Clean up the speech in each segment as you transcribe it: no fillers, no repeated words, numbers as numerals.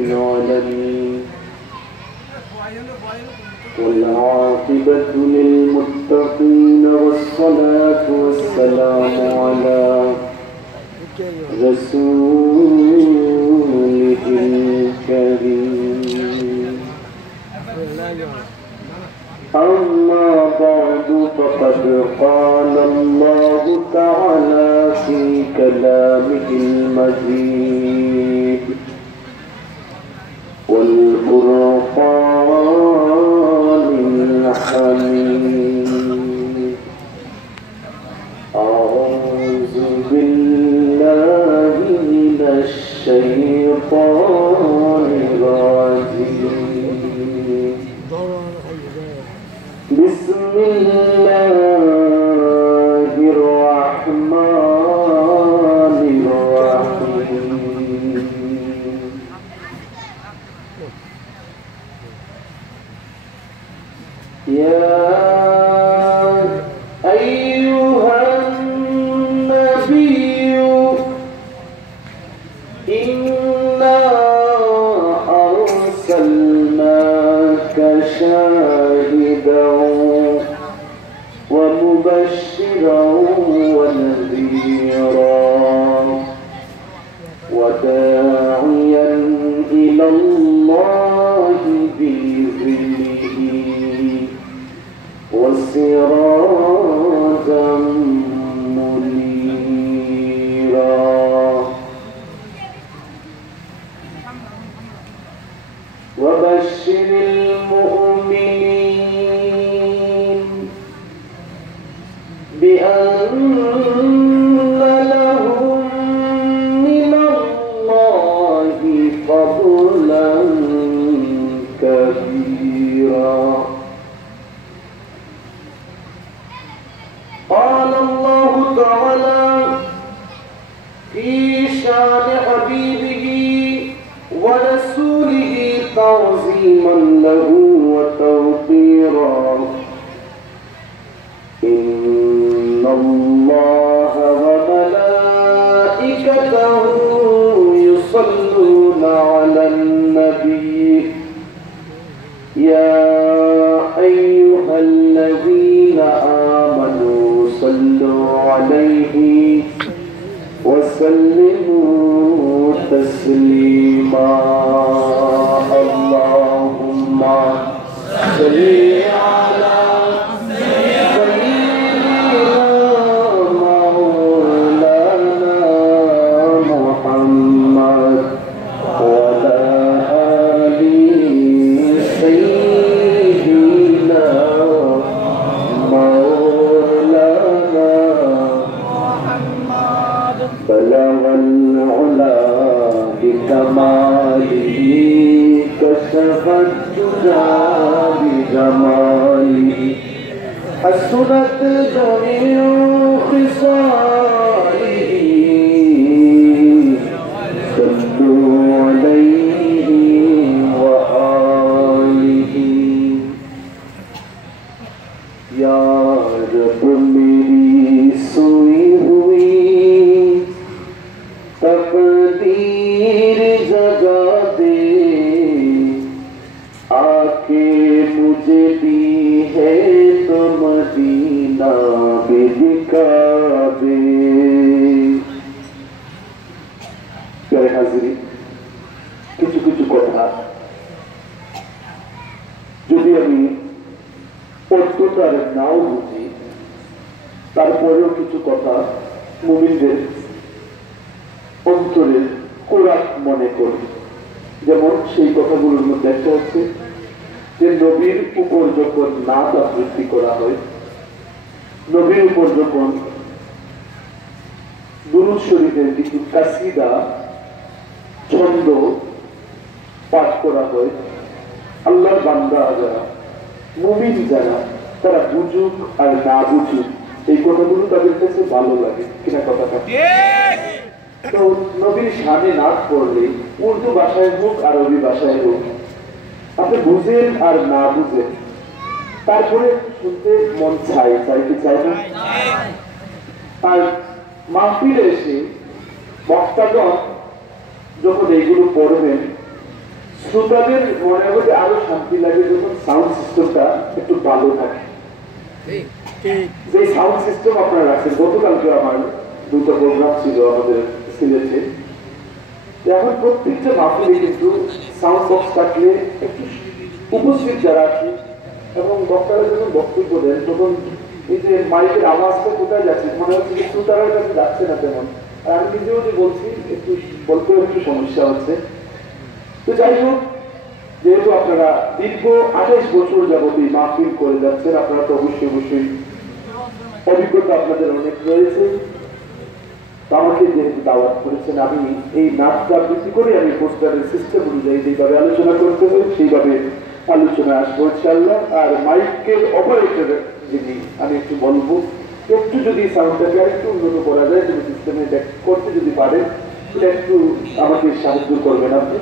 العالمين والعاقبة للمتقين والصلاة والسلام على رسوله الكريم أما بعد فقد قال الله تعالى في كلامه المجيد والقرآن الحميد أعوذ بالله من الشيطان الرجيم بسم الله الرحمن الرحيم يا أيها النبي إنا أرسلناك شاهدا ومبشرا ونذيرا وداعيا إلى الله بإذنه وسراجا منيرا وبشر المؤمنين بأن لهم من الله فضلا كبيرا قال الله تعالى في شان حبيبه ورسوله تعظيما له وتوقيرا إن الله وملائكته يصلون على النبي يا أيها الذين آمنوا صلوا عليه وسلموا تسليما اللهم صل على بلغ العلا بكماله كشف الدجى بجماله حسنت جميع خصاله صلوا عليه وآله يا رب मेरी सोई हुई तकदीर जगा दे आके मुझे दी है तो मदीना भी दिखा दे प्यारे हाजिरी কিছু কিছু কথা যদি আমি অর্থটার নাও বুঝি তারপরেও কিছু কথা মুমিনদের অন্তরের কোরআন মনে করি যেমন সেই কথাগুলোর মধ্যে একটা হচ্ছে যে নবীর উপর যখন নাচ আবৃত্তি করা হয় নবীর উপর যখন দুরূদ শরীফের কিছু কাসিদা ছন্দ পাঠ করা হয় আল্লাহর বান্দা যারা মুমিন যারা তারা বুঝুক আর না বুঝুক এই কথাগুলো তাদের কাছে ভালো লাগে কিনা কথাটা তো নবীর শানে নাচ পড়লে উর্দু ভাষায় হোক আরবি ভাষায় হোক আপনি বুঝেন আর না বুঝেন তারপরে শুনতে মন চাইতে চায় না আর মাহফিলে এসে বক্তাগণ যখন এইগুলো পড়বেন শ্রোতাদের মনের মধ্যে আরো শান্তি লাগে যখন সাউন্ড সিস্টেমটা একটু ভালো থাকে। যে সাউন্ড সিস্টেম আপনারা রাখছেন, গতকালকে আমার দুটো প্রোগ্রাম ছিল আমাদের সিলেটে, এখন প্রত্যেকটা মাহফিলে কিন্তু সাউন্ড বক্স থাকলে একটু উপস্থিত যারা আছে এবং বক্তারা যখন বক্তব্য দেন তখন এই যে মাইকের আওয়াজটা কোথায় যাচ্ছে মনে হচ্ছে যে শ্রোতার কাছে যাচ্ছে না তেমন। আর আমি নিজেও যে বলছি একটু বলতেও একটু সমস্যা হচ্ছে। তো যাই হোক, যেহেতু আপনারা দীর্ঘ 28 বছর যাবত এই মাহফিল করে যাচ্ছেন, আপনারা তো অবশ্যই অভিজ্ঞতা আপনাদের অনেক রয়েছে। আমাকে যেহেতু দাওয়াত করেছেন, আমি এই নাচটা বৃদ্ধি করে আমি পোস্টারের সিস্টেম অনুযায়ী যেভাবে আলোচনা করতে হবে সেইভাবে আলোচনা আসবো ইনশাআল্লাহ। আর মাইকের অপারেটর যিনি, আমি একটু বলবো একটু যদি সাউন্ডটাকে আরেকটু উন্নত করা যায়, যদি সিস্টেমে করতে যদি পারেন সেটা একটু আমাকে সাহায্য করবেন আপনি।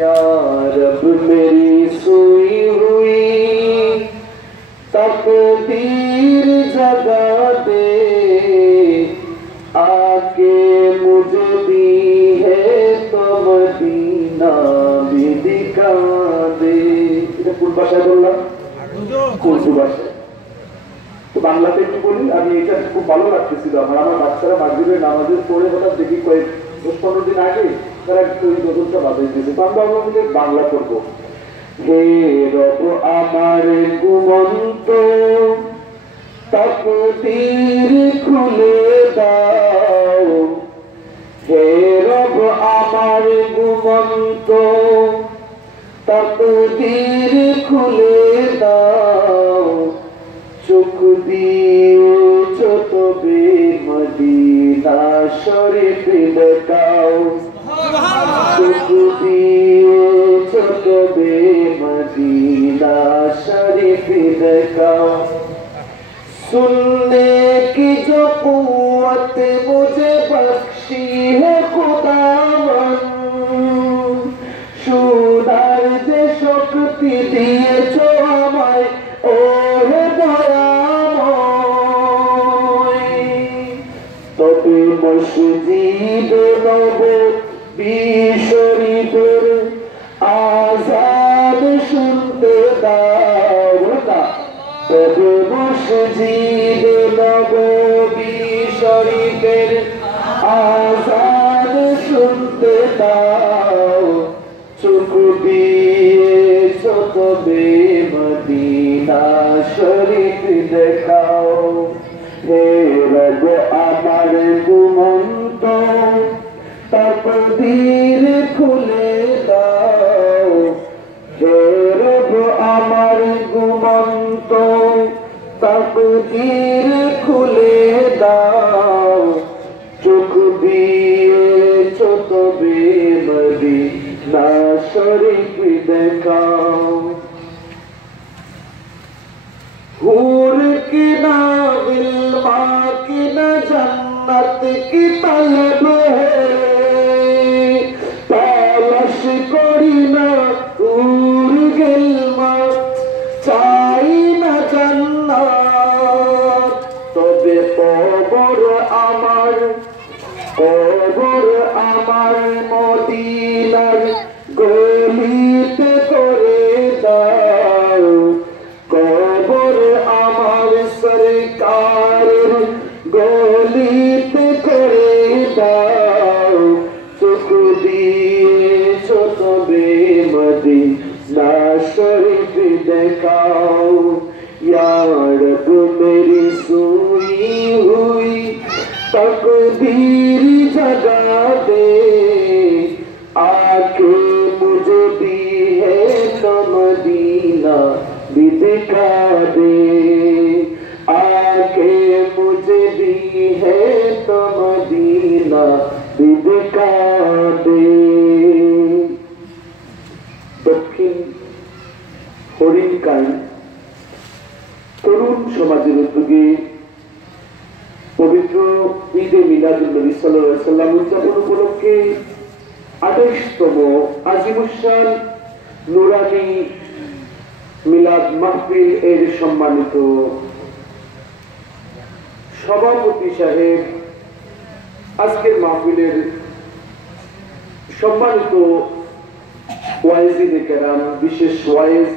या रब मेरी सोई हुई तकदीर जगा दे, आके मुझे दी है तो मदीना भी दिखा दे। এটা কোন ভাষায় বললাম? উর্দু ভাষায়। তো বাংলাতে একটু বলি, আমি এটা খুব ভালো লাগতেছিল আমার বাচ্চারা মাগরিবের নামাজের পরে হঠাৎ দেখি কয়েক 10-15 দিন আগে তারা একটু ওই গজলটা বাজাইতেছে, তো আমরা আমাদের বাংলা করবো। হে রব আমার ঘুমন্ত তাকদীর খুলে দাও, হে রব আমার ঘুমন্ত তাকদীর খুলে দাও, চোখ দিয়েছ তবে মদিনা শরীফ দেখাও, চোখ দিয়েছ তবে মদিনা শরীফ দেখাও। सुनने की जो कुव्वत मुझे बख्शी है खुदावन, शोनार जे शक्ति दिएছ আমায় ও হে দয়াময়, তবে মসজিদ নববী শরীফের আযান শুনতে দাও না, তবে মসজিদ নববী শরীফের আযান শুনতে দাও, চোখ দিয়েছ তবে মদিনা শরীফ দেখাও। হে রব আমার ঘুমন্ত তাকদীর খুলে দাও, হে রব আমার ঘুমন্ত তাকদীর খুলে দাও, চোখ দিয়েছ তবে মদিনা শরীফ দেখাও। হুর কি না বিলমা কি না जन्नत की तलब है, तलाश करी ना হুর গিলমা, চাই না জান্নাত, তবে কবর আমার মদিনার গলিতে করে দাও, কবর আমার সরকারের গলিতে করে দাও, চোখ দিয়েছ তবে মদিনা শরীফ দেখাও। या रब मेरी सोई हुई तकदीर जगा दे, आके मुझे दी है तो मदीना भी दिखा दे, आके मुझे दी है तो मदीना भी दिखा दे। दक्षिण হরিণকাই তরুণ সমাজের উদ্যোগে পবিত্র ঈদে মিলাদুন নবী সাল্লাল্লাহু আলাইহি ওয়াসাল্লাম উদযাপন উপলক্ষে 28তম আজিমুশান নুরানি মিলাদ মাহফিল এর সম্মানিত সভাপতি সাহেব, আজকের মাহফিলের সম্মানিত ওয়াইজিনে কেরাম, বিশেষ ওয়াইজ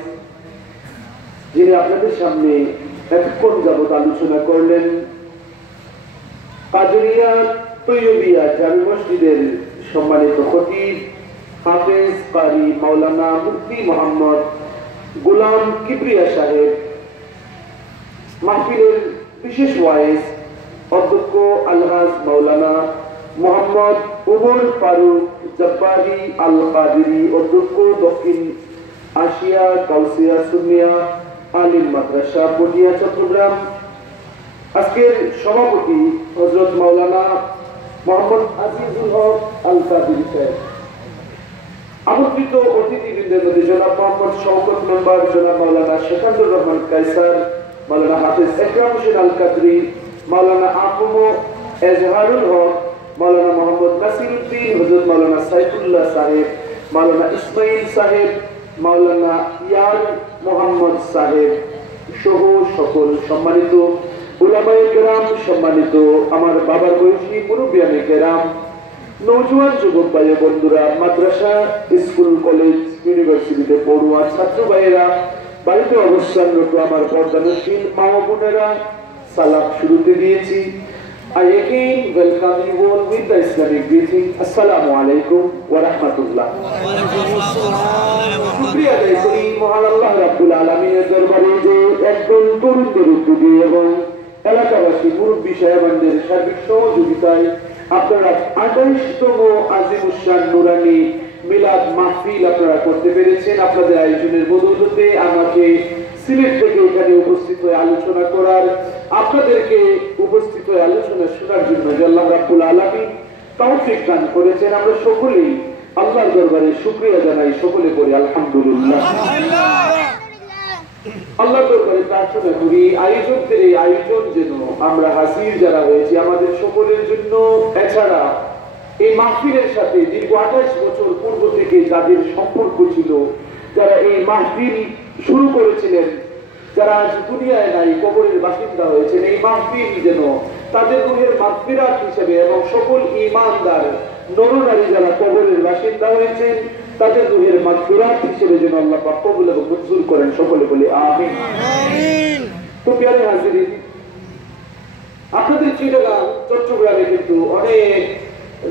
যিনি আপনাদের সামনে এতক্ষণ যাবৎ আলোচনা করলেন, কাদরিয়া তৈয়বিয়া জামে মসজিদের সম্মানিত খতিব হাফেজ কারি মাওলানা মুফতি মোহাম্মদ গোলাম কিবরিয়া সাহেব, মাহফিলের বিশেষ ওয়াইজ অধ্যক্ষ আলহাজ মাওলানা মোহাম্মদ উমর ফারুক জব্বারি আল কাদেরি, অধ্যক্ষ দক্ষিণ আশিয়া কাউসিয়া সুন্নিয়া আলিম মাদ্রাসা পটিয়া চট্টগ্রাম, আজকের সভাপতি হযরত মাওলানা মোহাম্মদ আজিজুল হক আল কাদেরি সাহেব, আমন্ত্রিত অতিথিবৃন্দের মধ্যে জনাব মোহাম্মদ শওকত মেম্বার, জনাব মাওলানা শেখান্দুর রহমান কায়সার, মাওলানা হাফেজ একরাম হোসেন আল কাদরি, মাওলানা আহম এজহারুল হক, মাওলানা মোহাম্মদ নাসিরউদ্দিন, হযরত মাওলানা সাইফুল্লাহ সাহেব, মাওলানা ইসমাইল সাহেব, মাওলানা ইয়ার মোহাম্মদ সাহেব সহ সকল সম্মানিত উলামায়ে কেরাম, সম্মানিত আমার বাবার বয়সী মুরব্বিয়ানে কেরাম, নওজোয়ান যুবক ভাই বন্ধুরা, মাদ্রাসা স্কুল কলেজ ইউনিভার্সিটিতে পড়ুয়া ছাত্র ভাইয়েরা, বাড়িতে অবস্থানরত আমার পর্দানশীল মা ও বোনেরা, সালাম শুরুতে দিয়েছি। I again welcome you all with the Islamic greeting. Assalamu alaikum wa rahmatullah. শুকরিয়া আদায় করি মহান আল্লাহ রাব্বুল আলামিনের দরবারে যে একদল তরুণদের উদ্যোগে এবং এলাকাবাসী মুরব্বী সাহেবানদের সার্বিক সহযোগিতায় আপনারা 28তম আজিমুশান নুরানি মিলাদ মাহফিল আপনারা করতে পেরেছেন। আপনাদের আয়োজনের বদৌলতে আমাকে সিলেট থেকে এখানে উপস্থিত হয়ে আলোচনা করার, আপনাদেরকে উপস্থিত হয়ে আলোচনা শোনার জন্য আল্লাহ রাব্বুল আলামিন তৌফিক দান করেছেন। আমরা সকলেই আল্লাহর দরবারে শুকরিয়া জানাই, সকলে করি আলহামদুলিল্লাহ। আল্লাহর দরবারে প্রার্থনা করি আয়োজকদের এই আয়োজন যেন আমরা হাজির যারা হয়েছি আমাদের সকলের জন্য, এছাড়া এই মাহফিলের সাথে দীর্ঘ 28 বছর পূর্ব থেকে যাদের সম্পর্ক ছিল, যারা এই মাহফিল শুরু করেছিলেন, যারা আজ দুনিয়ায় নাই, কবরের বাসিন্দা হয়েছেন, এই মাহফিল যেন তাদের রূহের মাগফিরাত হিসেবে এবং সকল ঈমানদার নরনারী যারা কবরের বাসিন্দা হয়েছেন তাদের রূহের মাগফিরাত হিসেবে যেন আল্লাহ পাক কবুল এবং মঞ্জুর করেন, সকলে বলি আমিন। তো প্রিয় হাজিরিন, আপনাদের চিটাগাং চট্টগ্রামে কিন্তু অনেক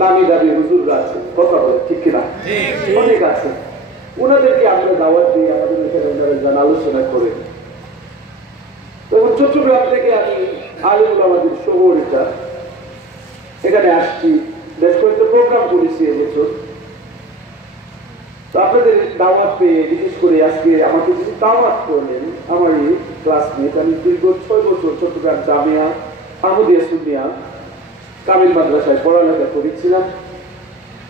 নামি দাবি হুজুররা আছে, কথা বলে ঠিক কিনা? অনেক আছে, ওনাদেরকে আমরা দাওয়াত দিই, আমাদের এখানে ওনারা জানা আলোচনা করেন। তখন চট্টগ্রাম থেকে আমি আলিমুল আমাদের শহর এখানে আসছি, বেশ কয়েকটা প্রোগ্রাম করেছি এবছর। তো আপনাদের দাওয়াত পেয়ে, বিশেষ করে আজকে আমাকে যদি দাওয়াত করলেন আমার এই ক্লাসমেট, আমি দীর্ঘ 6 বছর চট্টগ্রাম জামিয়া আহমদিয়া সুন্নিয়া কামিল মাদ্রাসায় পড়ালেখা করেছিলাম।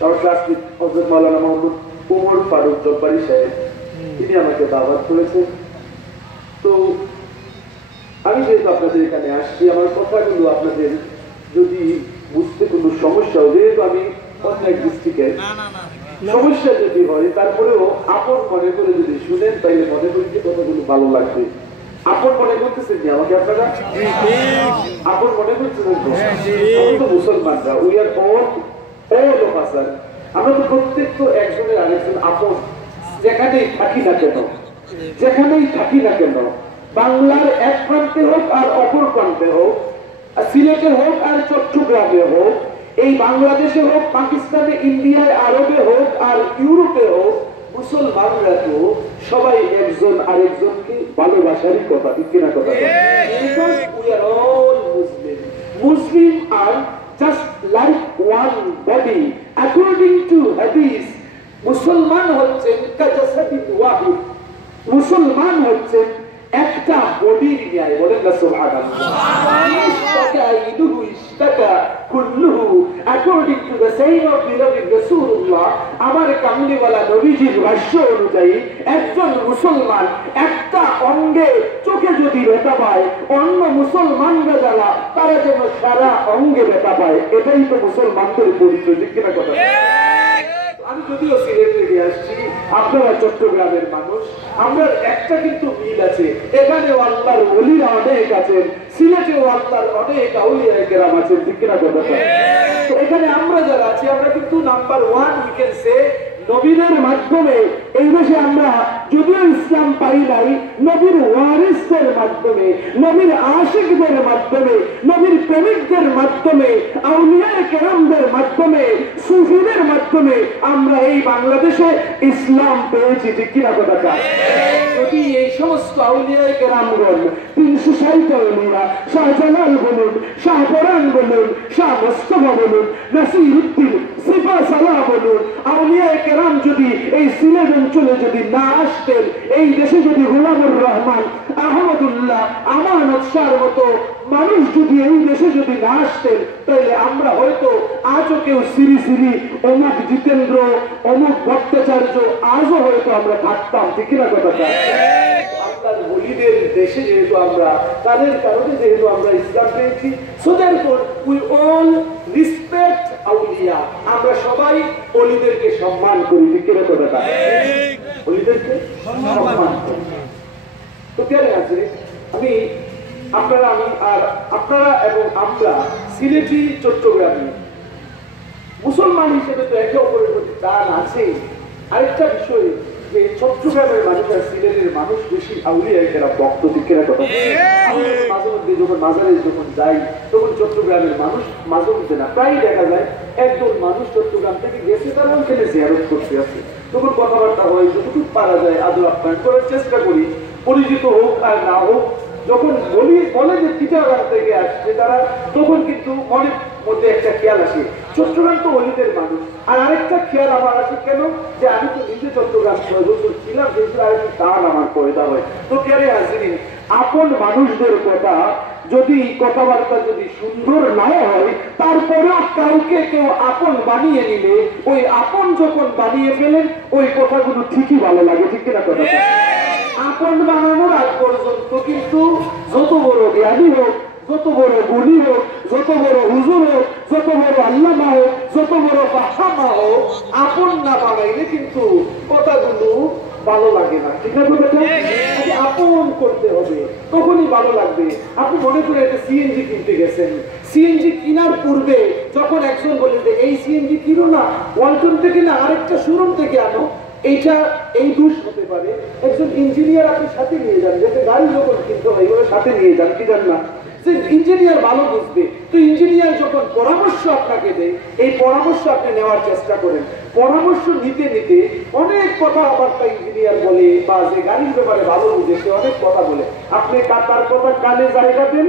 আমার ক্লাসমেট হযরত মাওলানা মোহাম্মদ উমর ফারুক জব্বারি সাহেব, তিনি আমাকে দাওয়াত করেছেন। তো আমি যেহেতু আপনাদের এখানে আসছি, আমার কথাগুলো আপনাদের যদি বুঝতে কোনো সমস্যা হয়, যেহেতু আমি অন্য এক ডিস্ট্রিক্টের, সমস্যা যদি হয় তারপরেও আপন মনে করে যদি শুনেন তাইলে মনে করি যে কথাগুলো ভালো লাগবে। আপন মনে করতেছেন যে আমাকে আপনারা আপন মনে করতেছেন তো? আমি তো মুসলমানরা, we are all of us, আমরা তো প্রত্যেক তো একজনের আরেকজন আপন, যেখানেই থাকি না কেন, যেখানেই থাকি না কেন, বাংলার এক প্রান্তে হোক আর অপর প্রান্তে হোক, সিলেটে হোক আর চট্টগ্রামে হোক, এই বাংলাদেশে হোক, পাকিস্তানে, ইন্ডিয়ায়, আরবে হোক আর ইউরোপে হোক, মুসলমানরা তো সবাই একজন আরেকজনকে ভালোবাসারই কথা, ঠিক কিনা কথা? Because we are all Muslim. Muslim are just like one body. According to Hadith, মুসলমান হচ্ছেন কাজাসাদিন ওয়াহিদ, মুসলমান হচ্ছেন একটা বডির ন্যায়, বলেন না সুবহানাল্লাহ। According to the saying of beloved Rasulullah, আমার কামলিওয়ালা নবীজির ভাষ্য অনুযায়ী একজন মুসলমান একটা অঙ্গে চোখে যদি ব্যথা পায়, অন্য মুসলমানরা যারা তারা যেন সারা অঙ্গে ব্যথা পায়, এটাই তো মুসলমানদের পরিচয়, ঠিক কিনা কথা? আমি যদিও সিলেট থেকে আসছি, আপনারা চট্টগ্রামের মানুষ, আমরা একটা কিন্তু মিল আছে, এখানেও আল্লাহর ওলিরা অনেক আছেন, সিলেটেও আল্লাহর অনেক আউলিয়া কেরাম আছেন, ঠিক কিনা কথা? তো এখানে আমরা যারা আছি, আমরা কিন্তু নাম্বার 1 উই ক্যান সে নবীদের মাধ্যমে এই দেশে আমরা যদিও ইসলাম পাই নাই, নবীর ওয়ারিসদের মাধ্যমে, নবীর আশিকদের মাধ্যমে, নবীর প্রেমিকদের মাধ্যমে, আউলিয়ায়ে কেরামদের মাধ্যমে, সুফিদের মাধ্যমে আমরা এই বাংলাদেশে ইসলাম পেয়েছি। ঠিক কিনা কথা? যদি এই সমস্ত আউলিয়ায়ে কেরামগণ 360 আউলিয়া, শাহজালাল বলুন, শাহপরান বলুন, শাহ মোস্তফা বলুন, নাসিরউদ্দিন, সিফা সালাহ বলুন, আউলিয়ায়ে কেরাম যদি এই সিলেট অঞ্চলে যদি না আসতেন, এই দেশে যদি গোলামুর রহমান, আহমদুল্লাহ, আমানত শাহর মতো মানুষ যদি এই দেশে যদি না আসতেন, তাহলে আমরা হয়তো আজও কেউ শ্রী শ্রী অমুক জিতেন্দ্র, অমুক ভট্টাচার্য আজও হয়তো আমরা থাকতাম। ঠিক না কথাটা? আল্লাহর ওলিদের দেশে যেহেতু আমরা, তাদের কারণে যেহেতু আমরা ইসলাম পেয়েছি, সো দ্যারফোর উই অল রেসপেক্ট আউলিয়া। আমরা সবাই ওলিদেরকে সম্মান করি। ঠিক না কথাটা? ওলিদেরকে সম্মান করি। তো কেন আছে আমি আপনারা এবং আমরা সিলেটি চট্টগ্রামী মুসলমান হিসেবে তো একে অপরের প্রতি টান আছে। আরেকটা বিষয় যে চট্টগ্রামের মানুষ আর সিলেটের মানুষ বেশি আউলিয়ায়ে কেরাম ভক্ত। ঠিক কিনা কথা? মাঝে মধ্যে যখন মাজারে যখন যাই তখন চট্টগ্রামের মানুষ মাঝে মধ্যে না প্রায় দেখা যায় একজন মানুষ চট্টগ্রাম থেকে গেছে, তারা ওখানে জিয়ারত করতে আছে। তখন কথাবার্তা হয়, যতটুকু পারা যায় আদর আপ্যায়ন করার চেষ্টা করি, পরিচিত হোক আর না হোক। যখন বলে যে চিটাগাং থেকে আসছে তারা, তখন কিন্তু মনের মধ্যে একটা খেয়াল আসে, চট্টগ্রাম তো অলিদের মানুষ। আর আরেকটা খেয়াল আমার আসে, কেন যে আমি তো নিজে চট্টগ্রাম 6 বছর ছিলাম, সেই আরেকটু টান আমার পয়দা হয়। তো কেরে আসেনি আপন মানুষদের কথা যদি কথাবার্তা যদি সুন্দর না হয়, তারপরেও কাউকে কেউ আপন বানিয়ে নিলে, ওই আপন যখন বানিয়ে ফেলেন ওই কথাগুলো ঠিকই ভালো লাগে। ঠিক কিনা কথা? আপন বানানোর আগ পর্যন্ত কিন্তু যত বড় জ্ঞানী হোক, যত বড় গুণী হোক, যত বড় হুজুর হোক, যত বড় আল্লামা হোক, যত বড় ফাহামা হোক, আপন না বানাইলে কিন্তু কথাগুলো ভালো লাগে না। ঠিক আছে? আপন করতে হবে, তখনই ভালো লাগবে। আপনি মনে করে একটা সিএনজি কিনতে গেছেন, সিএনজি কেনার পূর্বে যখন একজন বলে যে এই সিএনজি কিনো না, ওয়ালটন থেকে না আরেকটা শোরুম থেকে আনো, এইটা এই দোষ হতে পারে। একজন ইঞ্জিনিয়ার আপনি সাথে নিয়ে যান, যাতে গাড়ি যখন কিনতে হয় এগুলো সাথে নিয়ে যান, কি জান না? ইঞ্জিনিয়ার ভালো বুঝবে। তো ইঞ্জিনিয়ার যখন পরামর্শ আপনাকে দেয়, এই পরামর্শ আপনি নেওয়ার চেষ্টা করেন। পরামর্শ নিতে নিতে অনেক কথাবার্তা ইঞ্জিনিয়ার বলে, বা যে গাড়ির ব্যাপারে ভালো বুঝে সে অনেক কথা বলে, আপনি তার কথা কানে জায়গা দেন,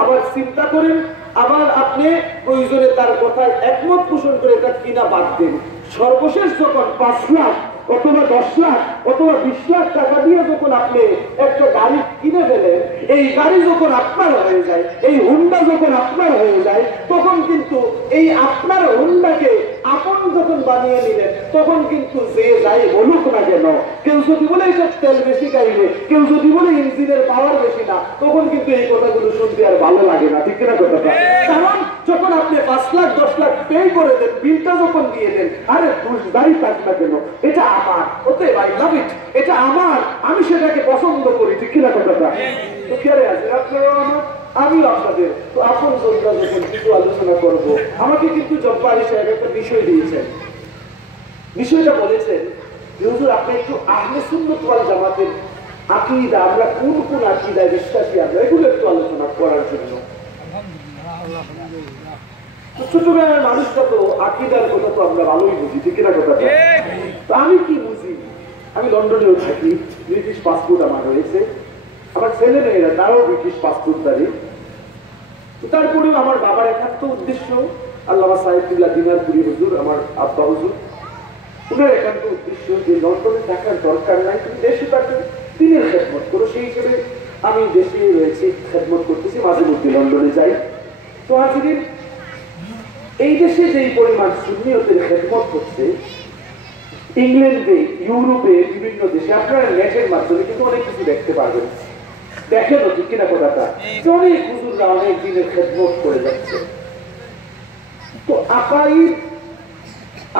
আবার চিন্তা করেন, আবার আপনি প্রয়োজনে তার কথায় একমত পোষণ করে এটা কিনা বাদ দেন। সর্বশেষ যখন 5 লাখ অথবা 10 লাখ অথবা 20 লাখ টাকা দিয়ে যখন আপনি একটা গাড়ি কিনে ফেলেন, এই গাড়ি যখন আপনার হয়ে যায়, এই হুন্ডা যখন আপনার হয়ে যায়, তখন কিন্তু এই আপনার হুন্ডাকে আপন যখন বানিয়ে নিলেন, তখন কিন্তু যে যাই বলুক না কেন, কেউ যদি বলে এটা তেল বেশি খাইবে, কেউ যদি বলে ইঞ্জিনের পাওয়ার বেশি না, তখন কিন্তু এই কথাগুলো শুনতে আর ভালো লাগে না। ঠিক না কথাটা? কারণ যখন আপনি 5 লাখ 10 লাখ পে করে দেন, বিলটা যখন দিয়ে দেন, আরে দাঁড়িয়ে থাকবে কেন, এটা আমার, ওতে আই লাভ ইট, এটা আমার, আমি সেটাকে পছন্দ করি। ঠিক কিনা কথাটা? তো খেয়ালে আছে আপনারা আমার, আমিও আপনাদের। তো আপন জনরা যখন কিছু আলোচনা করব, আমাকে কিন্তু জব্বারি সাহেব একটা বিষয় দিয়েছেন। বিষয়টা বলেছেন যে হুজুর আপনি একটু আহলে সুন্নাত ওয়াল জামাতের আকীদা, আমরা কোন কোন আকীদায় বিশ্বাসী আমরা, এগুলো একটু আলোচনা করার জন্য। চট্টগ্রামের মানুষটা তো আকীদার কথা তো আমরা ভালোই বুঝি। ঠিক কিনা কথাটা? তো আমি কি বুঝি, আমি লন্ডনেও থাকি, ব্রিটিশ পাসপোর্ট আমার রয়েছে, আমার ছেলে মেয়েরা তারাও ব্রিটিশ পাসপোর্টধারী। তারপরেও আমার বাবার একান্ত উদ্দেশ্য, আল্লামা সাইফুল্লাহ দিনারপুরি হুজুর, আমার আব্বা হুজুর, ওনার একান্ত উদ্দেশ্য যে লন্ডনে থাকার দরকার নাই, তুমি দেশে থাকো, দিনের খেদমত করো। সেই হিসেবে আমি দেশে রয়েছি, খেদমত করতেছি, মাঝে মধ্যে লন্ডনে যাই। তো হাজির, এই দেশে যেই পরিমাণ সুন্নিয়তের খেদমত হচ্ছে, ইংল্যান্ডে, ইউরোপে, বিভিন্ন দেশে আপনারা নেটের মাধ্যমে কিন্তু অনেক কিছু দেখতে পারবেন। দেখেন ঠিক কিনা কথাটা? অনেক হুজুররা অনেক দিনের খেদমত করে যাচ্ছে। তো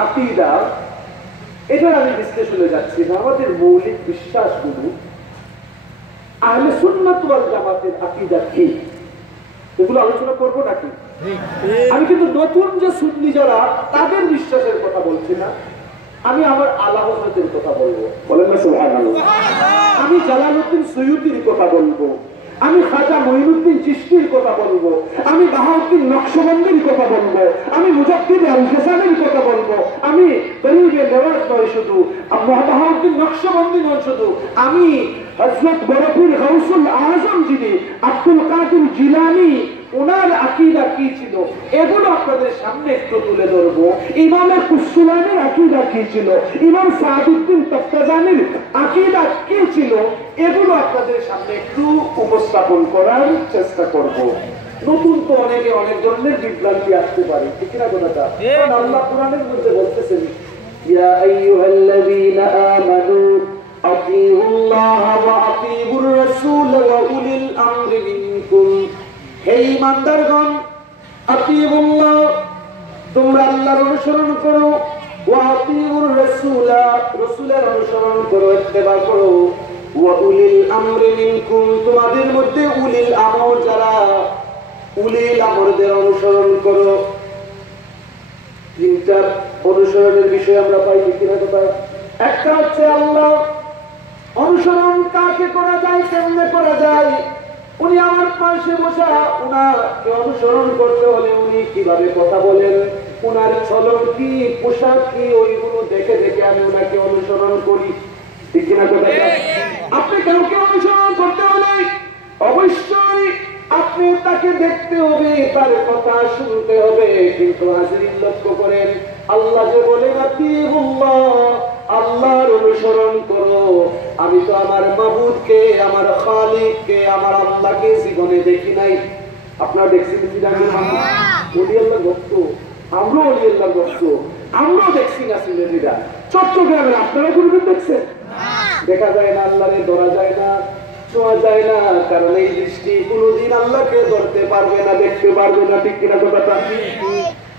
আকীদা, এটার আমি বিশ্লেষণে যাচ্ছি না। আমাদের মৌলিক বিশ্বাসগুলো, আহলে সুন্নাত ওয়াল জামাতের আকীদা কি, এগুলো আলোচনা করবো নাকি? আমি কিন্তু নতুন যে সুন্নি যারা, তাদের বিশ্বাসের কথা বলছি না, আমি আমার আলা হযরতের কথা বলবো, বলেন না সুবহানাল্লাহ। আমি জালালউদ্দিন সৈয়দীর কথা বলবো, আমি খাজা মঈনুদ্দিন চিশতির কথা বলবো, আমি বাহাউদ্দিন নকশবন্দির কথা বলবো, আমি মুজাদ্দিদ আল-গিসানির কথা বলবো, আমি গরিবে নওয়াজ নয় শুধু, বাহাউদ্দিন নকশবন্দি নয় শুধু, আমি হযরত বরফির গাউসুল আজম যিনি আব্দুল কাদের জিলানী, ওনার আকীদা কি ছিল এগুলো আপনাদের সামনে একটু তুলে ধরবো। ইমামে কুসুলানির আকীদা কি ছিল, ইমাম সাদউদ্দিন তফতাজানির আকীদা কি ছিল, এগুলো আপনাদের সামনে একটু উপস্থাপন করার চেষ্টা করব। নতুন তো অনেক ধরনের বিভ্রান্তি আসতে পারে, ঠিক না কথাটা? কারণ আল্লাহ কোরআনের মধ্যে বলতেছেন, ইয়া আইয়ুহাল্লাযীনা আমানু আতিউল্লাহ ওয়া আতিউর রাসূল ওয়া উলিল আমরি মিনকুম। হে ঈমানদারগণ, আতিউল্লাহ, তোমরা আল্লাহর অনুসরণ করো, ওয়া আতিউর রাসূল, রাসূলের অনুসরণ করো, ইত্তেবা করো, ওয়া উলিল আমরি মিনকুম, তোমাদের মধ্যে উলিল আমর যারা, উলিল আমরদের অনুসরণ করো। তিনটা অনুসরণের বিষয় আমরা পাই, কিনা কথা? একটা হচ্ছে আল্লাহ অনুসরণ কাকে করা যায়, কেমনে করা যায়। উনি আমার পাশে বসা, উনাকে অনুসরণ করতে হলে উনি কিভাবে কথা বলেন, উনার চলন কি, পোশাক কি, ওইগুলো দেখে দেখে আমি উনাকে অনুসরণ করি, ঠিক কিনা কথা? আপনি কাউকে অনুসরণ করতে হলে অবশ্যই আপনি তাকে দেখতে হবে, তার কথা শুনতে হবে। কিন্তু হাজিরিন লক্ষ্য করেন, আল্লাহ যে বলেন আতিউল্লাহ, আল্লাহর অনুসরণ করো। আমি তো আমার মাবুদকে, আমার খালিককে, আমার আল্লাহকে জীবনে দেখি নাই। আপনারা দেখছেন কি জানেন? ওলি আল্লাহর ভক্ত, আমরাও ওলি আল্লাহর ভক্ত, আমরাও দেখছি না সিলেটিরা। চট্টগ্রামের আপনারা কোনদিন দেখছেন? দেখা যায় না, আল্লাহরে ধরা যায় না, ছোঁয়া যায় না, কারণ এই দৃষ্টি কোনদিন আল্লাহকে ধরতে পারবে না, দেখতে পারবে না, ঠিক কিনা কথাটা?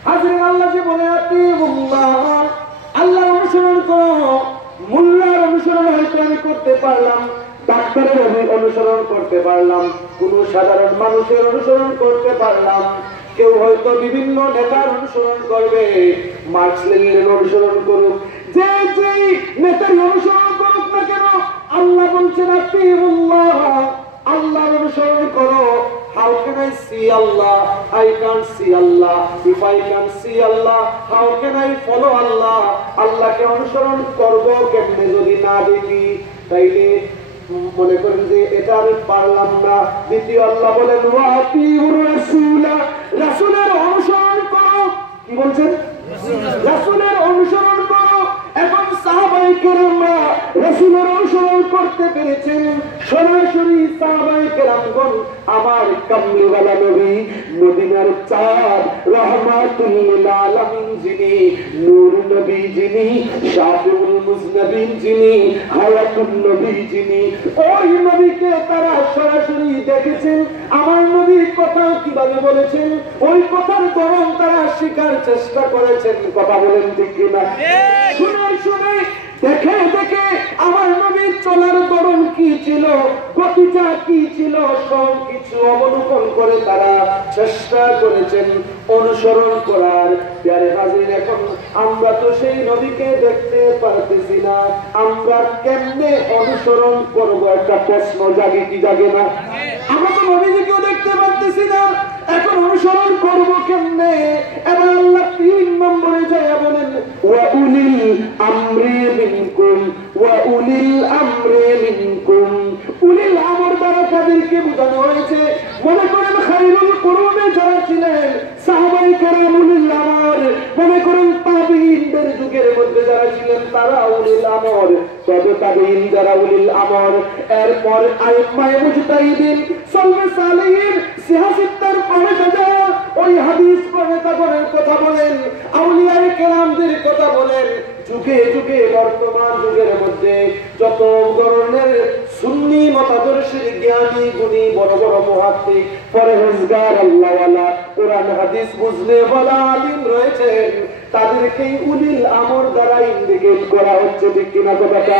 হাজির আল্লাহ যে বলে আতিউল্লাহ, আল্লাহ অনুসরণ করো। মোল্লার অনুসরণ হয়তো আমি করতে পারলাম, ডাক্তারের অনুসরণ করতে পারলাম, কোন সাধারণ মানুষের অনুসরণ করতে পারলাম, কেউ হয়তো বিভিন্ন নেতার অনুসরণ করবে, মার্কস লেনিনের অনুসরণ করুক, যে যেই নেতার অনুসরণ করুক না কেন, আল্লাহ বলছেন আতিউল্লাহ, আল্লাহর অনুসরণ করো। How can I see Allah? I can't see Allah. If I can't see Allah, how can I follow Allah? আল্লাহকে অনুসরণ করব কেমনে যদি না দেখি? তাইলে মনে করেন যে এটা আমি পারলাম না। দ্বিতীয় আল্লাহ বলেন ওয়া আতিউর রাসূল, রাসূলের অনুসরণ করো। কি বলছেন? রাসূলের অনুসরণ করো। এখন সাহাবায়ে কেরামরা রাসূলের অনুসরণ করতে পেরেছেন, সরাসরি সাহাবায়ে কেরামগণ আমার কামলিওয়ালা নবী, মদিনার চাঁদ, রাহমাতুল লিল আলামিন যিনি, নূর নবী যিনি, শাফিউল মুজনবিন যিনি, হায়াতুন নবী যিনি, ওই নবীকে তারা সরাসরি দেখেছেন। আমার নবীর কথা কিভাবে বলেছেন, ওই কথার ধরন তারা শেখার চেষ্টা করেছেন। কথা বলেন ঠিক কিনা? শুনে শুনে দেখে দেখে আমার নবীর চলার ধরন কি ছিল, গতিটা কি ছিল, সব কিছু অবলোকন করে তারা চেষ্টা করেছেন অনুসরণ করার। প্যারে হাজির, এখন আমরা তো সেই নবীকে দেখতে পারতেছি না, আমরা কেমনে অনুসরণ করবো? একটা প্রশ্ন জাগে কি জাগে না? আমরা তো নবীকেও দেখতে পারতেছি না, এখন অনুসরণ করবো কেমনে? এবার আল্লাহ 3 নম্বরে যায় বলেন ওয়া উলিল আমরি মিনকুম, ওয়া উলিল আমরি মিনকুম। উলিল আমর দ্বারা তাদেরকে বোঝানো হয়েছে, মনে করেন খায়রুল কুরুনে যারা ছিলেন সাহাবায়ে কেরাম উলিল আমর, মনে করেন তাবিঈনদের যুগের মধ্যে যারা ছিলেন তারা উলিল আমর, তবে তাবিঈন যারা উলিল আমর। এরপর আইম্মায়ে মুজতাহিদিন, সালফে সালেহিন, সিহাসিত্তার প্রণেতারা ওই হাদিস প্রণেতাগণের কথা বলেন, আউলিয়ায়ে কেরামদের কথা বলেন। যুগে যুগে বর্তমান যুগের মধ্যে যত ধরনের সুন্নি মতাদর্শের জ্ঞানী গুণী বড় বড় মুহাদ্দিস, পরহেজগার, আল্লাহওয়ালা, কোরআন হাদিস বুঝলে বলা আলিম রয়েছেন, তাদেরকে উলিল আমর দ্বারা ইন্ডিকেট করা হচ্ছে, ঠিক কিনা কথাটা?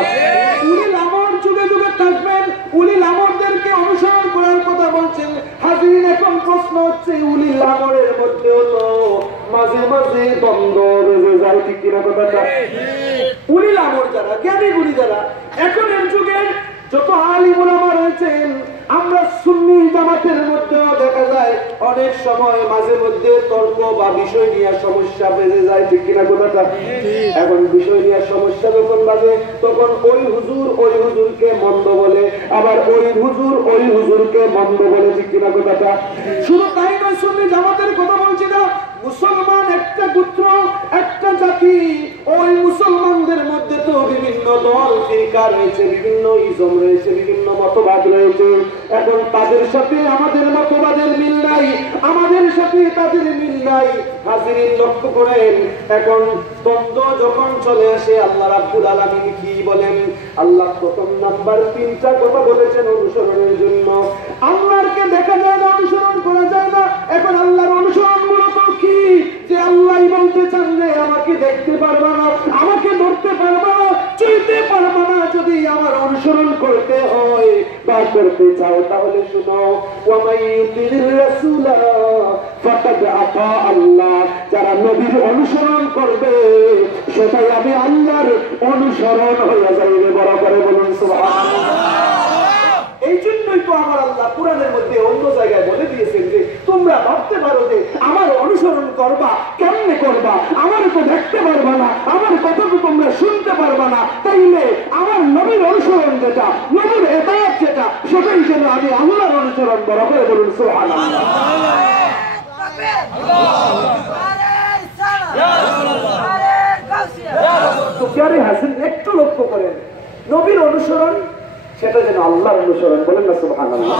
উলিল আমর যুগে যুগে থাকবেন, উলিল আমরদেরকে অনুসরণ করার কথা বলছেন। হাজিরিন, এখন প্রশ্ন হচ্ছে উলিল আমরের মধ্যেও তো মাঝে মাঝে দ্বন্দ্ব বেজে যায়, ঠিক কিনা কথাটা? উলিল আমর যারা, জ্ঞানী গুণী যারা, এখনের যুগের যত আলিম ওলামা রয়েছেন, আমরা সুন্নি জামাতের মধ্যেও দেখা যায় অনেক সময় মাঝে মধ্যে তর্ক বা বিষয় নিয়ে সমস্যা বেজে যায়, ঠিক কিনা কথাটা? এখন বিষয় নিয়ে সমস্যা যখন বাজে তখন ওই হুজুরকে মন্দ বলে, আবার ওই হুজুরকে মন্দ বলে, ঠিক কিনা কথাটা? শুধু তাই নয়, সুন্নি জামাতের কথা বলছি না, মুসলমান একটা গোত্র, একটা জাতি, ওই মুসলমানদের মধ্যে তো বিভিন্ন দল ফিরকা রয়েছে, বিভিন্ন ইজম রয়েছে, বিভিন্ন মতবাদ রয়েছে। এখন তাদের সাথে আমাদের মতবাদের মিল নাই, আমাদের সাথে তাদের মিল নাই। হাজিরিন, লক্ষ্য করেন, এখন দ্বন্দ্ব যখন চলে আসে, আল্লাহ রাব্বুল আলামিন কি বলেন? আল্লাহ প্রথম নাম্বার 3টা কথা বলেছেন অনুসরণের জন্য। আল্লাহকে দেখা যায় না, অনুসরণ করা যায় না। এখন আল্লাহর অনুসরণ মূলত কি? যে আল্লাহই বলতে চান যে আমাকে দেখতে পারবা না, আমাকে ধরতে পারবা না, চলতে পারবা না, যদি আমার অনুসরণ করতে হয় বা করতে চাও তাহলে শুনো, যারা নবীর অনুসরণ করবে সেটাই আমি আল্লাহর অনুসরণ হয়ে যাইবে। বড় করে বলুন সুবহানাল্লাহ। এই জন্যই তো আমার আল্লাহ কোরআনের মধ্যে অন্য জায়গায় বলে দিয়েছেন যে তোমরা ভাবতে পারো যে আমার অনুসরণ করবা, কেমনে করবা? আমার তো দেখতে পারবা না, আমার কথা তো তোমরা শুনতে পারবা না, তাইলে আমার নবীর অনুসরণ যেটা, নবীর ইতাআত যেটা, সেটাই যেন আমি আল্লাহর অনুসরণ। বড় করে বলুন সুবহানাল্লাহ। তো প্যারে হাসিন, একটু লক্ষ্য করেন, নবীর অনুসরণ সেটা যেন আল্লাহর অনুসরণ। বলেন না সুবহানাল্লাহ।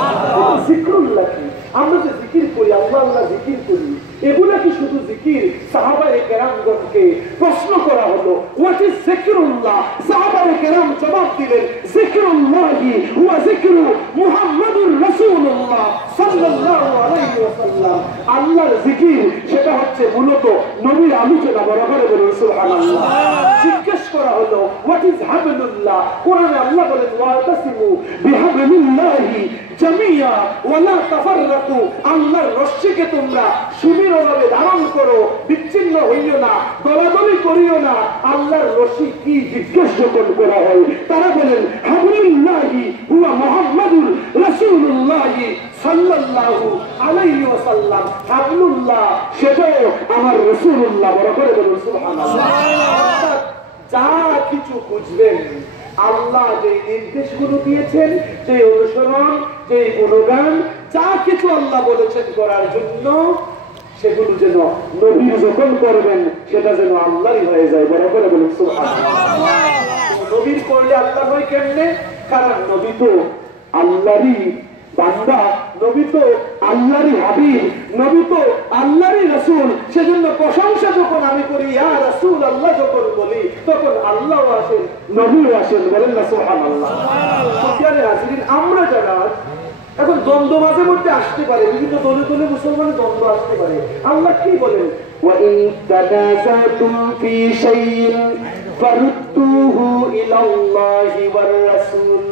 জিকরুল্লাহ কি? আমরা যে জিকির করি, আল্লাহ আল্লাহ জিকির করি, এগুলা কি শুধু জিকির? সাহাবায়ে কেরামগণকে প্রশ্ন করা হলো, হোয়াট ইজ জিকরুল্লাহ? সাহাবায়ে কেরাম জবাব দিলেন, জিকরুল্লাহি হুয়া জিকরু মুহাম্মাদুর রাসূলুল্লাহ সাল্লাল্লাহু আলাইহি ওয়াসাল্লাম। আল্লাহর জিকির সেটা হচ্ছে মূলত নবীর আলোচনা। বড় করে বলুন সুবহানাল্লাহ। জিজ্ঞেস করা হলো, হোয়াট ইজ হাবলুল্লাহ? কোরআনে আল্লাহ বলেন, ওয়াতাসিমু বিহাবলিল্লাহি জামিয়া ওয়া লা তাফাররাকু। আল্লাহর রশ্মিকে তোমরা সুদৃঢ়ভাবে ধারণ করো, বিচ্ছিন্ন হইও না, দলাদলি করিও না। আল্লাহর রশি কি জিজ্ঞেস যখন করা হয়, তারা বলেন হাবলুল্লাহি হুয়া মুহাম্মাদুর রাসূলুল্লাহি সাল্লাল্লাহু আলাইহি ওয়াসাল্লাম। হাবলুল্লাহ সেটাও আমার রাসূলুল্লাহ। বড় করে বলুন সুবহানাল্লাহ। যা কিছু বুঝবেন, আল্লাহ যে নির্দেশগুলো দিয়েছেন, যে অনুসরণ, যে গুণগান, যা কিছু আল্লাহ বলেছেন করার জন্য, সেগুলো যেন নবী যখন করবেন সেটা যেন আল্লাহরই হয়ে যায়। বড় করে বলুন সুবহানাল্লাহ। নবীর করলে আল্লাহ হয় কেমনে? কারণ নবী তো আল্লাহরই বান্দা, নবী তো আল্লাহরই হাবিব, নবী তো আল্লাহরই রাসূল। সেজন্য প্রশংসা যখন আমি করি, ইয়া রাসূল আল্লাহ যখন বলি, তখন আল্লাহও আসেন, নবীও আসেন। বলেন না সুবহানাল্লাহ। হাজিরিন, আমরা যারা এখন দ্বন্দ্ব মাঝে মধ্যে আসতে পারে, বিভিন্ন দলে দলে মুসলমানের দ্বন্দ্ব আসতে পারে। আল্লাহ কি বলেন? وَإِن تَنَازَعْتُمْ فِي شَيْءٍ فَرُدُّوهُ إِلَى اللَّهِ وَالرَّسُولِ।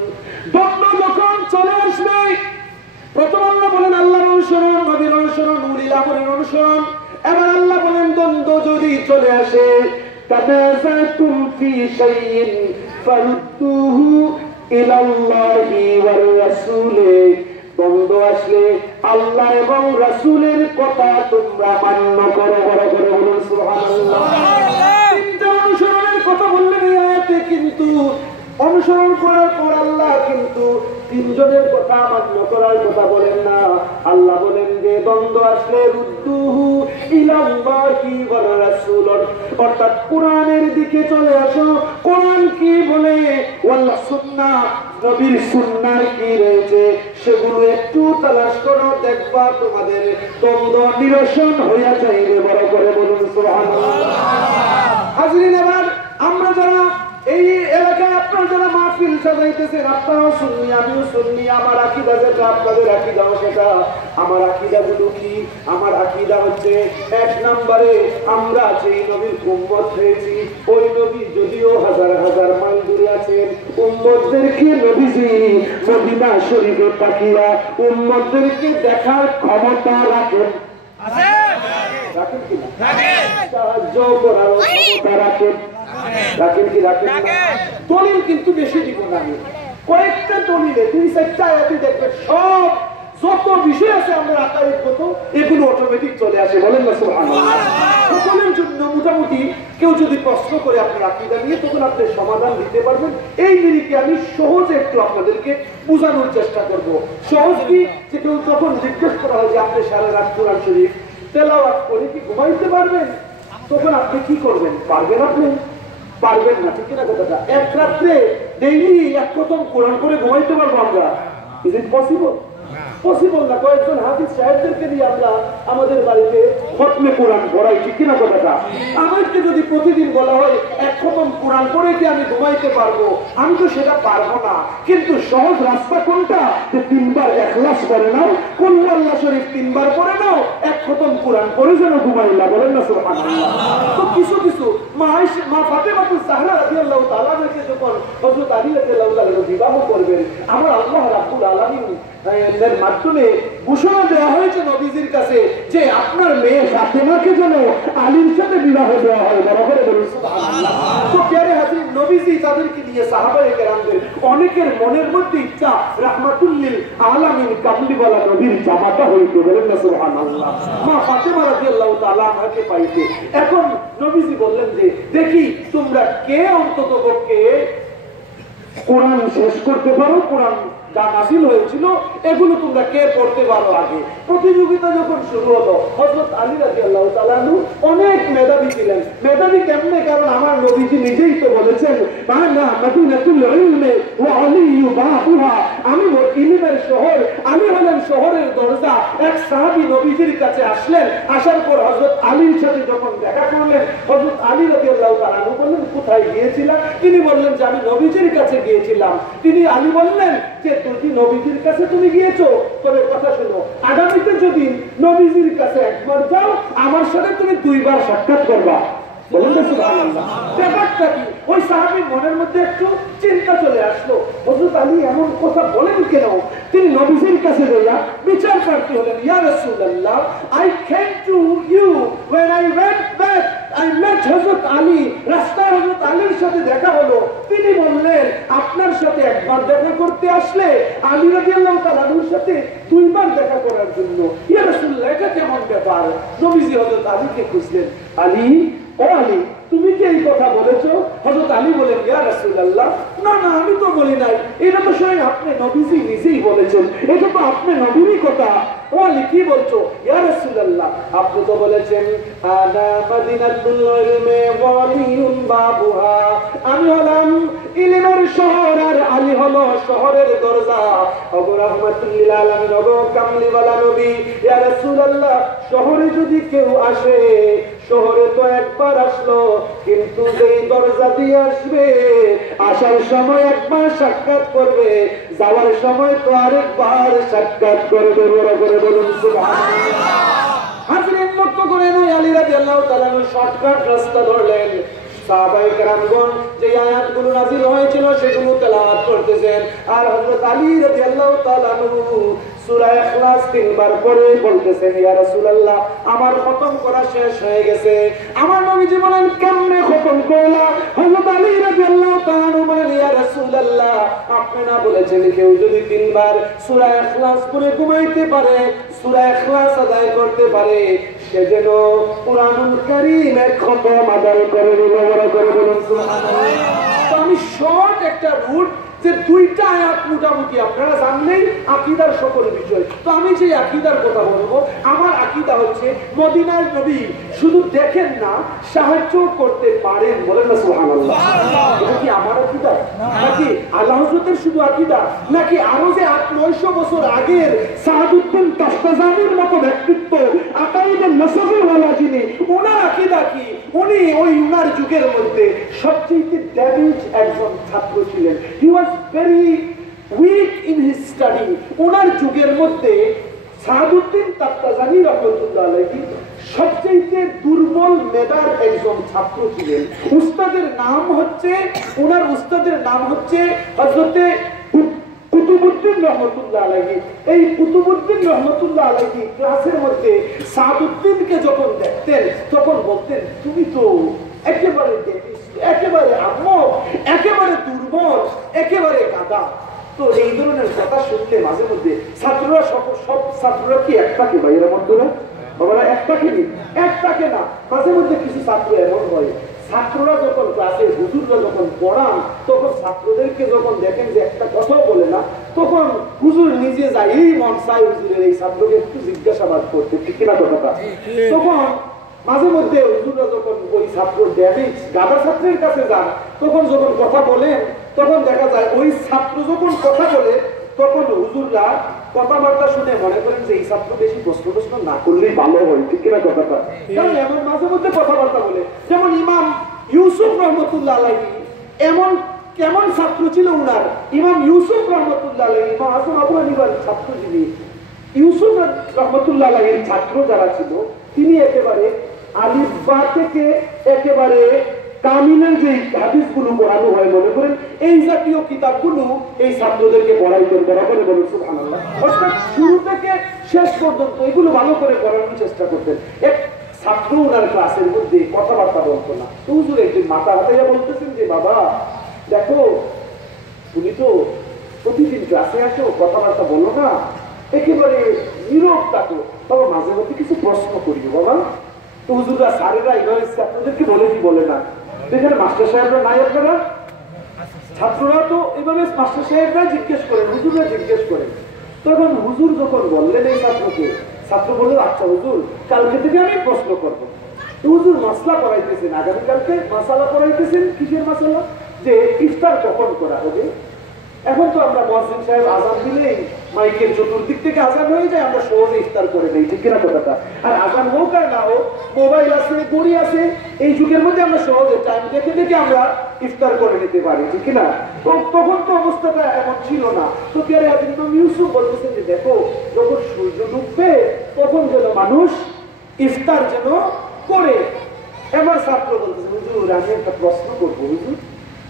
দ্বন্দ্ব যখন চলে আসবে, প্রথম আল্লাহ বলেন আল্লাহর অনুসরণ, নবীর অনুসরণ, উলিল আমরের অনুসরণ। এবার আল্লাহ বলেন দ্বন্দ্ব যদি চলে আসে, তানাযাতুম ফি শাইইন ফারুদ্দুহু ইলাল্লাহি ওয়ার রাসূলি। দ্বন্দ্ব আসলে আল্লাহ এবং রাসূলের কথা তোমরা মান্য করো। বড় করে বলুন সুবহানাল্লাহ। তিনটা অনুসরণের কথা বললেন এই আয়াতে, কিন্তু অনুসরণ করার পর আল্লাহ কিন্তু তিনজনের কথা মান্য করার কথা বলেন না। আল্লাহ বলেন যে দ্বন্দ্ব আসলে রুদ্দুহু ইলাল্লাহি ওয়া রাসূল, অর্থাৎ কোরআনের দিকে চলে আসো। কোরআন কি বলে, ওয়াল সুন্নাহ, নবীর সুন্নাহ কি রয়েছে সেগুলো একটু তালাশ করো, দেখবা তোমাদের দ্বন্দ্ব নিরসন হয়ে যাবে। বড় করে বলুন সুবহানাল্লাহ। হাজিরিন, এবার আমরা যারা এই এলাকায় আপনারা আপনারা যারা মাহফিল সাজাইতেছেন আপনারাও সুন্নি আমিও সুন্নি, আমার আকীদা যেটা আপনাদের আকীদাও সেটা। আমার আকীদা গুলো কি? আমার আকীদা হচ্ছে 1 নম্বরে আমরা যেই নবীর উম্মত হয়েছি ওই নবী যদিও হাজার হাজার মাইল দূরে আছেন, উম্মতদেরকে নবীজি মদিনা শরীফে পাঠিয়ে উম্মতদেরকে দেখার ক্ষমতা রাখেন। রাখেন কি না? সাহায্য করার ক্ষমতা রাখেন। রাখেন কি রাখেন না? দলিল কিন্তু বেশি দিব না, কয়েকটা দলিলে 2-4টা আয়াতে দেখবেন সব যত বিষয় আছে আমরা আকাইদগত এগুলো অটোমেটিক চলে আসে। বলেন না সুবহানাল্লাহ। সকলের জন্য মোটামুটি কেউ যদি প্রশ্ন করে আপনার আকীদা নিয়ে তখন আপনি সমাধান দিতে পারবেন। এই নিরিখে আমি সহজে একটু আপনাদেরকে বোঝানোর চেষ্টা করব। সহজ কি? যে কেউ যখন জিজ্ঞেস করা হয় যে আপনি সারা রাত কোরআন শরীফ তেলাওয়াত করে কি ঘুমাইতে পারবেন, তখন আপনি কি করবেন? পারবেন? আপনি পারবেন না, ঠিক না কথাটা? এক রাত্রে ডেইলি 1 খতম কোরআন করে ঘুমাইতে পারবো আমরা? Is it possible? পসিবল না। কয়েকজন হাফিজ সাহেবদেরকে দিয়ে আমরা আমাদের বাড়িতে খতমে কোরআন পড়াই, ঠিক কিনা কথাটা? আমাকে যদি প্রতিদিন বলা হয় 1 খতম কোরআন পড়ে কি আমি ঘুমাইতে পারবো, আমি তো সেটা পারবো না। কিন্তু সহজ রাস্তা কোনটা? যে 3 বার ইখলাস করে নাও, কুল আল্লাহ শরীফ 3 বার পড়ে নাও, 1 খতম কোরআন পড়ে যেন ঘুমাইলা। বলেন না সুবহানাল্লাহ। তো কিছু কিছু মা ফাতেমাতুজ জাহরা রাদিয়াল্লাহু তাআলা কে যখন হযরত আলী রাদিয়াল্লাহু তাআলা বিবাহ করবেন, আমার আল্লাহ রাব্বুল আলামিন এর মাধ্যমে ঘোষণা দেওয়া হয়েছে নবীজির কাছে যে আপনার মেয়ে ফাতেমাকে যেন আলীর সাথে বিবাহ দেওয়া হয়। বরাবর বলুন সুবহানাল্লাহ। তো প্যারে হাজির নবীজি তাদেরকে নিয়ে সাহাবায়ে কেরামদের অনেকের মনের মধ্যে ইচ্ছা রাহমাতুল লিল আলামিন কামলিওয়ালা নবীর জামাতা হইতে। বলেন না সুবহানাল্লাহ। মা ফাতেমা রাদিয়াল্লাহু তাআলা আমাকে পাইতে। এখন নবীজি বললেন যে দেখি তোমরা কে অন্তত পক্ষে কোরআন শেষ করতে পারো, কোরআন যা নাযিল হয়েছিল এগুলো তোমরা কে পড়তে পারো। আগে প্রতিযোগিতা যখন শুরু হলো, হযরত আলী রাদিয়াল্লাহু তাআলা অনেক মেধাবী ছিলেন। মেধাবী কেমনে? কারণ আমার নবীজি নিজেই তো বলেছেন বানা মাদিনাতুল ইলমি ওয়া আলিয়্যু বাবুহা, আমি ইলমের শহর, আমি হলাম শহরের দরজা। এক সাহাবী নবীজির কাছে আসলেন, আসার পর হযরত আলীর সাথে যখন দেখা করলেন, হযরত আলী রাদিয়াল্লাহু তাআলা বললেন কোথায় গিয়েছিলেন? তিনি বললেন যে আমি নবীজির কাছে গিয়েছিলাম। তিনি আলী বললেন যে তুমি নবীজির কাছে তুমি গিয়েছো, তবে কথা শোনো, আগামীতে যদি নবীজির কাছে একবার যাও আমার সাথে তুমি 2 বার সাক্ষাৎ করবা। বলুন তো সুবহানাল্লাহ। ব্যাপারটা কি? ওই সাহাবীর মনের মধ্যে একটু চিন্তা চলে আসলো, হযরত আলী এমন কথা বলেন কেন? তিনি নবীজির কাছে গিয়া বিচার করতে হলেন, ইয়া রাসূলুল্লাহ, I came to you when I went back I met হযরত আলী। রাস্তায় হযরত আলীর সাথে দেখা হলো, তিনি বললেন আপনার সাথে একবার দেখা করতে আসলে আলী রাদিয়াল্লাহু তাআলার সাথে 2 বার দেখা করার জন্য। ইয়া রাসূলুল্লাহ, এটা কেমন ব্যাপার? নবীজি হযরত আলীকে খুঁজলেন, আলী, ও আলী, তুমি কি এই কথা বলেছো? হযরত আলী বলেন, ইয়া রাসূলুল্লাহ, না না, আমি তো বলি নাই, এটা তো স্বয়ং আপনি নবীজি নিজেই বলেছেন, এটা তো আপনি নবীরই কথা। ও আলী, কি বলছো? ইয়া রাসূলুল্লাহ, আপনি তো বলেছেন আনা মাদিনাতুল ইলমি ওয়া আলিয়্যুন বাবুহা, আমি হলাম ইলমের শহর আর আলী হলো শহরের দরজা। ওগো রাহমাতুল লিল আলামিন, ওগো কামলিওয়ালা নবী, ইয়া রাসূলুল্লাহ, শহরে যদি কেউ আসে, শহরে তো একবার আসলো, কিন্তু যেই দরজা দিয়ে আসবে আসার সময় একবার সাক্ষাৎ করবে, যাওয়ার সময় তো আরেকবার সাক্ষাৎ করবে। বড় করে বলুন সুবহানাল্লাহ। হাজরিন লক্ষ্য করে নয়, আলী রাদিয়াল্লাহু তাআলা শর্টকাট রাস্তা ধরলেন। সাহাবায়ে কেরামগণ যে আয়াতগুলো নাযিল হয়েছিল সেগুলো তেলাওয়াত করতেছেন, আর হযরত আলী রাদিয়াল্লাহু তাআলা সূরা ইখলাস 3 বার পড়ে বলতেছেন, ইয়া রাসূলুল্লাহ, আমার খতম করা শেষ হয়ে গেছে। আমার নবীজি বলেন, কেমনে খতম করলা? হযরত আলী রাদিয়াল্লাহু তাআলা বলেন, ইয়া রাসূলুল্লাহ, আপনি না বলেছেন কেউ যদি 3 বার সূরা ইখলাস পড়ে ঘুমাইতে পারে, সূরা ইখলাস আদায় করতে পারে, সে যেন কুরআনুল কারীমের খতম আদায় করে নিল। বড় করে বলুন সুবহানাল্লাহ। তো আমি শর্ট একটা রুট যে 2টা আয়াত মোটামুটি আপনারা জানলেই আকীদার সকল বিষয়। তো আমি যে আকীদার কথা বলবো, আমার আকীদা হচ্ছে মদিনার নবী শুধু দেখেন না, সাহায্য করতে পারেন। বলেন না সুবহানাল্লাহ। এটা কি আমার আকীদা নাকি আল্লাহ হযরতের শুধু আকীদা, নাকি আরো যে 800-900 বছর আগের সাহাবুদ্দিন তাস্তাজানির মতো ব্যক্তিত্ব, আকাইদে নসবওয়ালা যিনি যিনি, ওনার আকীদা কি? উনি ওই উনার যুগের মধ্যে সবচেয়ে ড্যামেজ একজন ছাত্র ছিলেন। He was very weak in his study. ওনার যুগের মধ্যে সাদউদ্দিন তাফতাজানি রাহমাতুল্লাহ আলাইহি সবচেয়ে দুর্বল মেধার একজন ছাত্র ছিলেন। উস্তাদের নাম হচ্ছে, ওনার উস্তাদের নাম হচ্ছে হযরতে কুতুবউদ্দিন রহমতুল্লাহ আলাইহি। এই কুতুবউদ্দিন রহমতুল্লাহ আলাইহি ক্লাসের মধ্যে সাদউদ্দিনকে যখন দেখতেন তখন বলতেন, তুমি তো একেবারে একেবারে আম্মক, একেবারে দুর্বল, একেবারে গাদা। তো এই ধরনের কথা শুনলে মাঝে মধ্যে ছাত্ররা সব ছাত্ররা কি একটাকে ভাইয়েরা বন্ধুরা বাবারা একটাকে একটাকে না, মাঝে মধ্যে কিছু ছাত্র এমন হয়, ছাত্ররা যখন ক্লাসে হুজুররা যখন পড়ান তখন ছাত্রদেরকে যখন দেখেন যে একটা কথাও বলে না, তখন হুজুর নিজে যায় এই মন চাই হুজুরের এই ছাত্রকে একটু জিজ্ঞাসাবাদ করতে, ঠিক কিনা কথাটা। তখন মাঝে মধ্যে হুজুররা যখন ওই ছাত্র ড্যামেজ গাদা ছাত্রের কাছে যান, তখন যখন কথা বলেন তখন দেখা যায় ওই ছাত্র যখন কথা বলে তখন হুজুররা কথাবার্তা শুনে মনে করেন যে এই ছাত্র বেশি প্রশ্ন না করলেই ভালো হয়, ঠিক কিনা কথাটা। কারণ এমন মাঝে মধ্যে কথাবার্তা বলে, যেমন ইমাম ইউসুফ রহমতুল্লাহ আলাইহি এমন কেমন ছাত্র ছিল উনার। ইমাম ইউসুফ রহমতুল্লাহ আলাইহি ইমাম হাসান আবু হানিফার ছাত্র যিনি, ইউসুফ রহমতুল্লাহ আলাইহির ছাত্র যারা ছিল, তিনি একেবারে আলিফ বা থেকে একেবারে কামিলের যে হাদিসগুলো পড়ানো হয় মনে করেন এই জাতীয় কিতাবগুলো এই ছাত্রদেরকে পড়াইতেন, বরাবরে বলেন সুবহানাল্লাহ। অর্থাৎ শুরু থেকে শেষ পর্যন্ত এগুলো ভালো করে পড়ানোর চেষ্টা করতেন। এক ছাত্র ওনার ক্লাসের মধ্যে কথাবার্তা বলতো না, তো হুজুর একদিন মাথা হাতাইয়া বলতেছেন যে বাবা দেখো তুমি তো প্রতিদিন ক্লাসে আসো, কথাবার্তা বলো না, একেবারে নীরব থাকো, তবে মাঝে মধ্যে কিছু প্রশ্ন করিও বাবা। তো হুজুররা স্যারেরা এইভাবে ছাত্রদেরকে বলে কি বলে না, এখানে মাস্টার সাহেবরা নাই আপনারা, ছাত্ররা তো এভাবে মাস্টার সাহেবরা জিজ্ঞেস করেন, হুজুররা জিজ্ঞেস করেন। তখন হুজুর যখন বললেন এই ছাত্রকে, ছাত্র বলল আচ্ছা হুজুর কালকে থেকে আমি প্রশ্ন করবো। তো হুজুর মাসলা পড়াইতেছেন, আগামীকালকে মাসালা পড়াইতেছেন। কিসের মাসালা? যে ইফতার কখন করা হবে। এখন তো আমরা মুয়াজ্জিন সাহেব আযান দিলেই মাইকের চতুর্দিক থেকে আযান হয়ে যায়, আমরা সহজে ইফতার করে নেই, ঠিক কিনা কথাটা। আর আযান হোক আর না হোক, মোবাইল আছে, ঘড়ি আছে, এই যুগের মধ্যে আমরা সহজে টাইম দেখে দেখে আমরা ইফতার করে নিতে পারি, ঠিক কিনা। তখন তো অবস্থাটা এমন ছিল না। তো কেরে ইমাম ইউসুফ বলতেছেন যে দেখো যখন সূর্য ডুববে তখন যেন মানুষ ইফতার যেন করে। এবার ছাত্র বলতেছে হুজুর আমি একটা প্রশ্ন করবো হুজুর।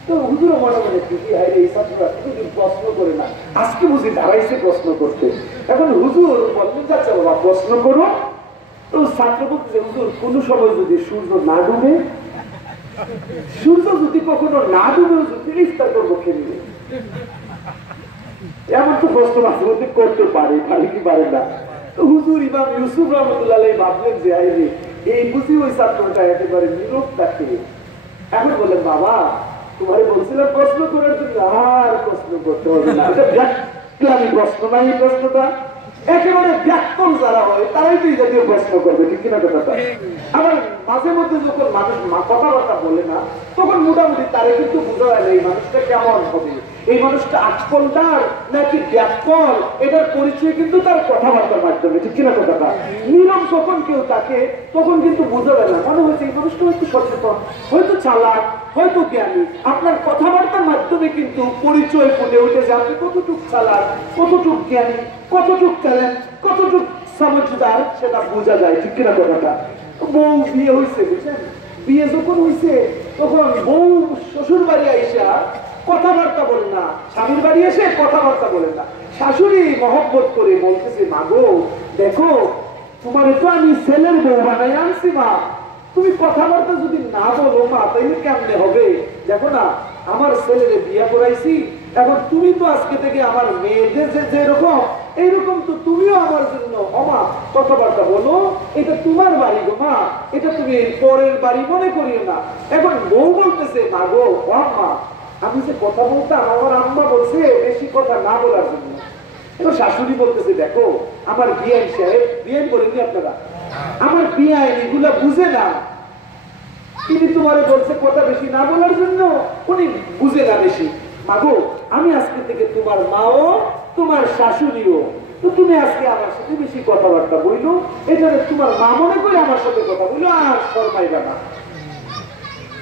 তো হুজুরও মনে মনে ঠিকই হয় এই ছাত্ররা কিছুদিন প্রশ্ন করে না, আজকে বুঝি দাঁড়াইছে প্রশ্ন করতে। এখন হুজুর বললেন যাচ্ছে বাবা প্রশ্ন করো। তো ছাত্র বলতেছে হুজুর কোন সময় যদি সূর্য না ডুবে, সূর্য যদি কখনো না ডুবে হুজুর ইফতার করবো খেলবে। এমন তো প্রশ্ন মাঝে মধ্যে করতে পারে, খালি কি পারে না। তো হুজুর ইমাম ইউসুফ রহমতুল্লাহ আলাইহি ভাবলেন যে আইরে এই বুঝি ওই ছাত্রটা একেবারে নীরব থাকে। এখন বললেন বাবা তোমারে বলছিলাম প্রশ্ন করার জন্য, আর প্রশ্ন করতে হবে না, এটা ব্যাকরণী প্রশ্ন না। এই প্রশ্নটা একেবারে ব্যাকরণ যারা হয় তারাই তো এই জাতীয় প্রশ্ন করবে, ঠিক কিনা কথাটা। আবার মাঝে মধ্যে যখন মানুষ কথাবার্তা বলে না তখন মোটামুটি তারা কিন্তু বোঝা যায় এই মানুষটা কেমন হবে, এই মানুষটা আটকলদার নাকি ব্যাকরণ, এটার পরিচয় কিন্তু তার কথাবার্তার মাধ্যমে, ঠিক কিনা কথাটা। নীরব যখন কেউ থাকে তখন কিন্তু বোঝা যায় না, মনে হচ্ছে এই মানুষটা হয়তো সচেতন, হয়তো চালাক, হয়তো জ্ঞানী। আপনার কথাবার্তার মাধ্যমে কিন্তু পরিচয় ফুটে উঠে যে আপনি কতটুকু চালাক, কতটুকু জ্ঞানী, কতটুকু ট্যালেন্ট, কতটুকু সমঝদার, সেটা বোঝা যায়, ঠিক কিনা কথাটা। বউ বিয়ে হয়েছে বুঝছেন, বিয়ে যখন হয়েছে তখন বউ শ্বশুর বাড়ি আইসা কথাবার্তা বলে না, স্বামীর বাড়ি এসে কথাবার্তা বলে না। শাশুড়ি মহব্বত করে বলতেছে মা গো দেখো তোমার তো আমি ছেলের বউ বানাই আনছি মা, তুমি কথাবার্তা যদি না বলো মা তাইলে কেমনে হবে। দেখো না আমার ছেলেরে বিয়ে করাইছি, এখন তুমি তো আজকে থেকে আমার মেয়েদের যেরকম এইরকম তো তুমিও আমার জন্য অমা কথাবার্তা বলো, এটা তোমার বাড়ি গো মা, এটা তুমি পরের বাড়ি মনে করিও না। এখন বউ বলতেছে মা গো মা আমি যে কথা বলতাম আমার আম্মা বলছে বেশি কথা না বলার জন্য। এবার শাশুড়ি বলতেছে দেখো আমার বিআইন সাহেব, বিআইন বলেননি আপনারা, আমার বিআইন এগুলা বুঝে না, তিনি তোমারে বলছে কথা বেশি না বলার জন্য, উনি বুঝে না বেশি। মাগো আমি আজকে থেকে তোমার মাও তোমার শাশুড়িও, তো তুমি আজকে আমার সাথে বেশি কথাবার্তা বললো, এটা তোমার মা মনে করে আমার সাথে কথা বললো, আর শর্মাইবা না।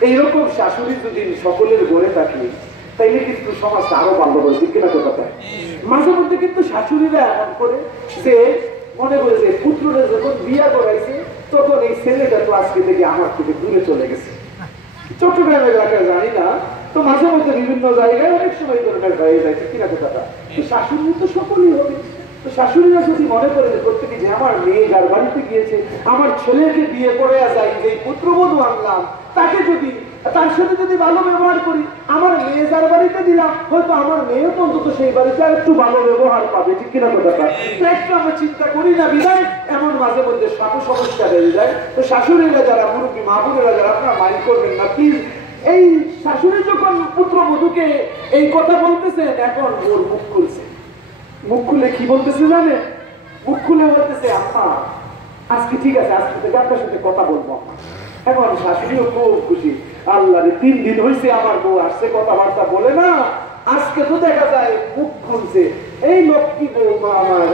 এইরকম শাশুড়ি যদি সকলের গড়ে থাকে তাইলে কিন্তু সমাজটা আরো ভালো হবে, ঠিক কিনা কথাটা? মাঝে মধ্যে কিন্তু শাশুড়িরা এমন করে যে মনে করে যে পুত্ররা যখন বিয়া করাইছে তখন এই ছেলেটা তো আজকে থেকে আমার থেকে দূরে চলে গেছে। চট্টগ্রামের এলাকায় জানি না, তো মাঝে মধ্যে বিভিন্ন জায়গায় অনেক সময় ধরনের হয়ে যায়, ঠিক কিনা কথাটা? তো শাশুড়ি তো সকলেই হবে। তো শাশুড়িরা যদি মনে করে যে প্রত্যেকে যে আমার মেয়ে যার বাড়িতে গিয়েছে, আমার ছেলেকে বিয়ে করে যায়, যে পুত্রবধূ আনলাম তাকে যদি তার সাথে যদি ভালো ব্যবহার করি, আমার মেয়ে যার বাড়িতে দিলাম হয়তো আমার মেয়ে তো অন্তত সেই বাড়িতে আর একটু ভালো ব্যবহার পাবে, ঠিক কিনা কথাটা? একটু আমরা চিন্তা করি না বিদায় এমন মাঝে মধ্যে সমস্যা বেড়ে যায়। তো শাশুড়িরা যারা, মুরব্বী মা বোনেরা যারা, আপনারা মাইন্ড করবেন না প্লিজ। এই শাশুড়ি যখন পুত্রবধূকে এই কথা বলতেছেন, এখন ওর মুখ খুলছে। মুখ খুলে কি বলতেছে জানে? মুখ খুলে বলতেছে, আম্মা আজকে ঠিক আছে, আজকে থেকে আপনার সাথে কথা বলবো। এখন শাশুড়িও খুব খুশি, আল্লাহ রে 3 দিন হয়েছে আমার বউ আসছে, কথাবার্তা বলে না, আজকে তো দেখা যায় মুখ খুলছে। এই লক্ষ্মী বউ মা আমার,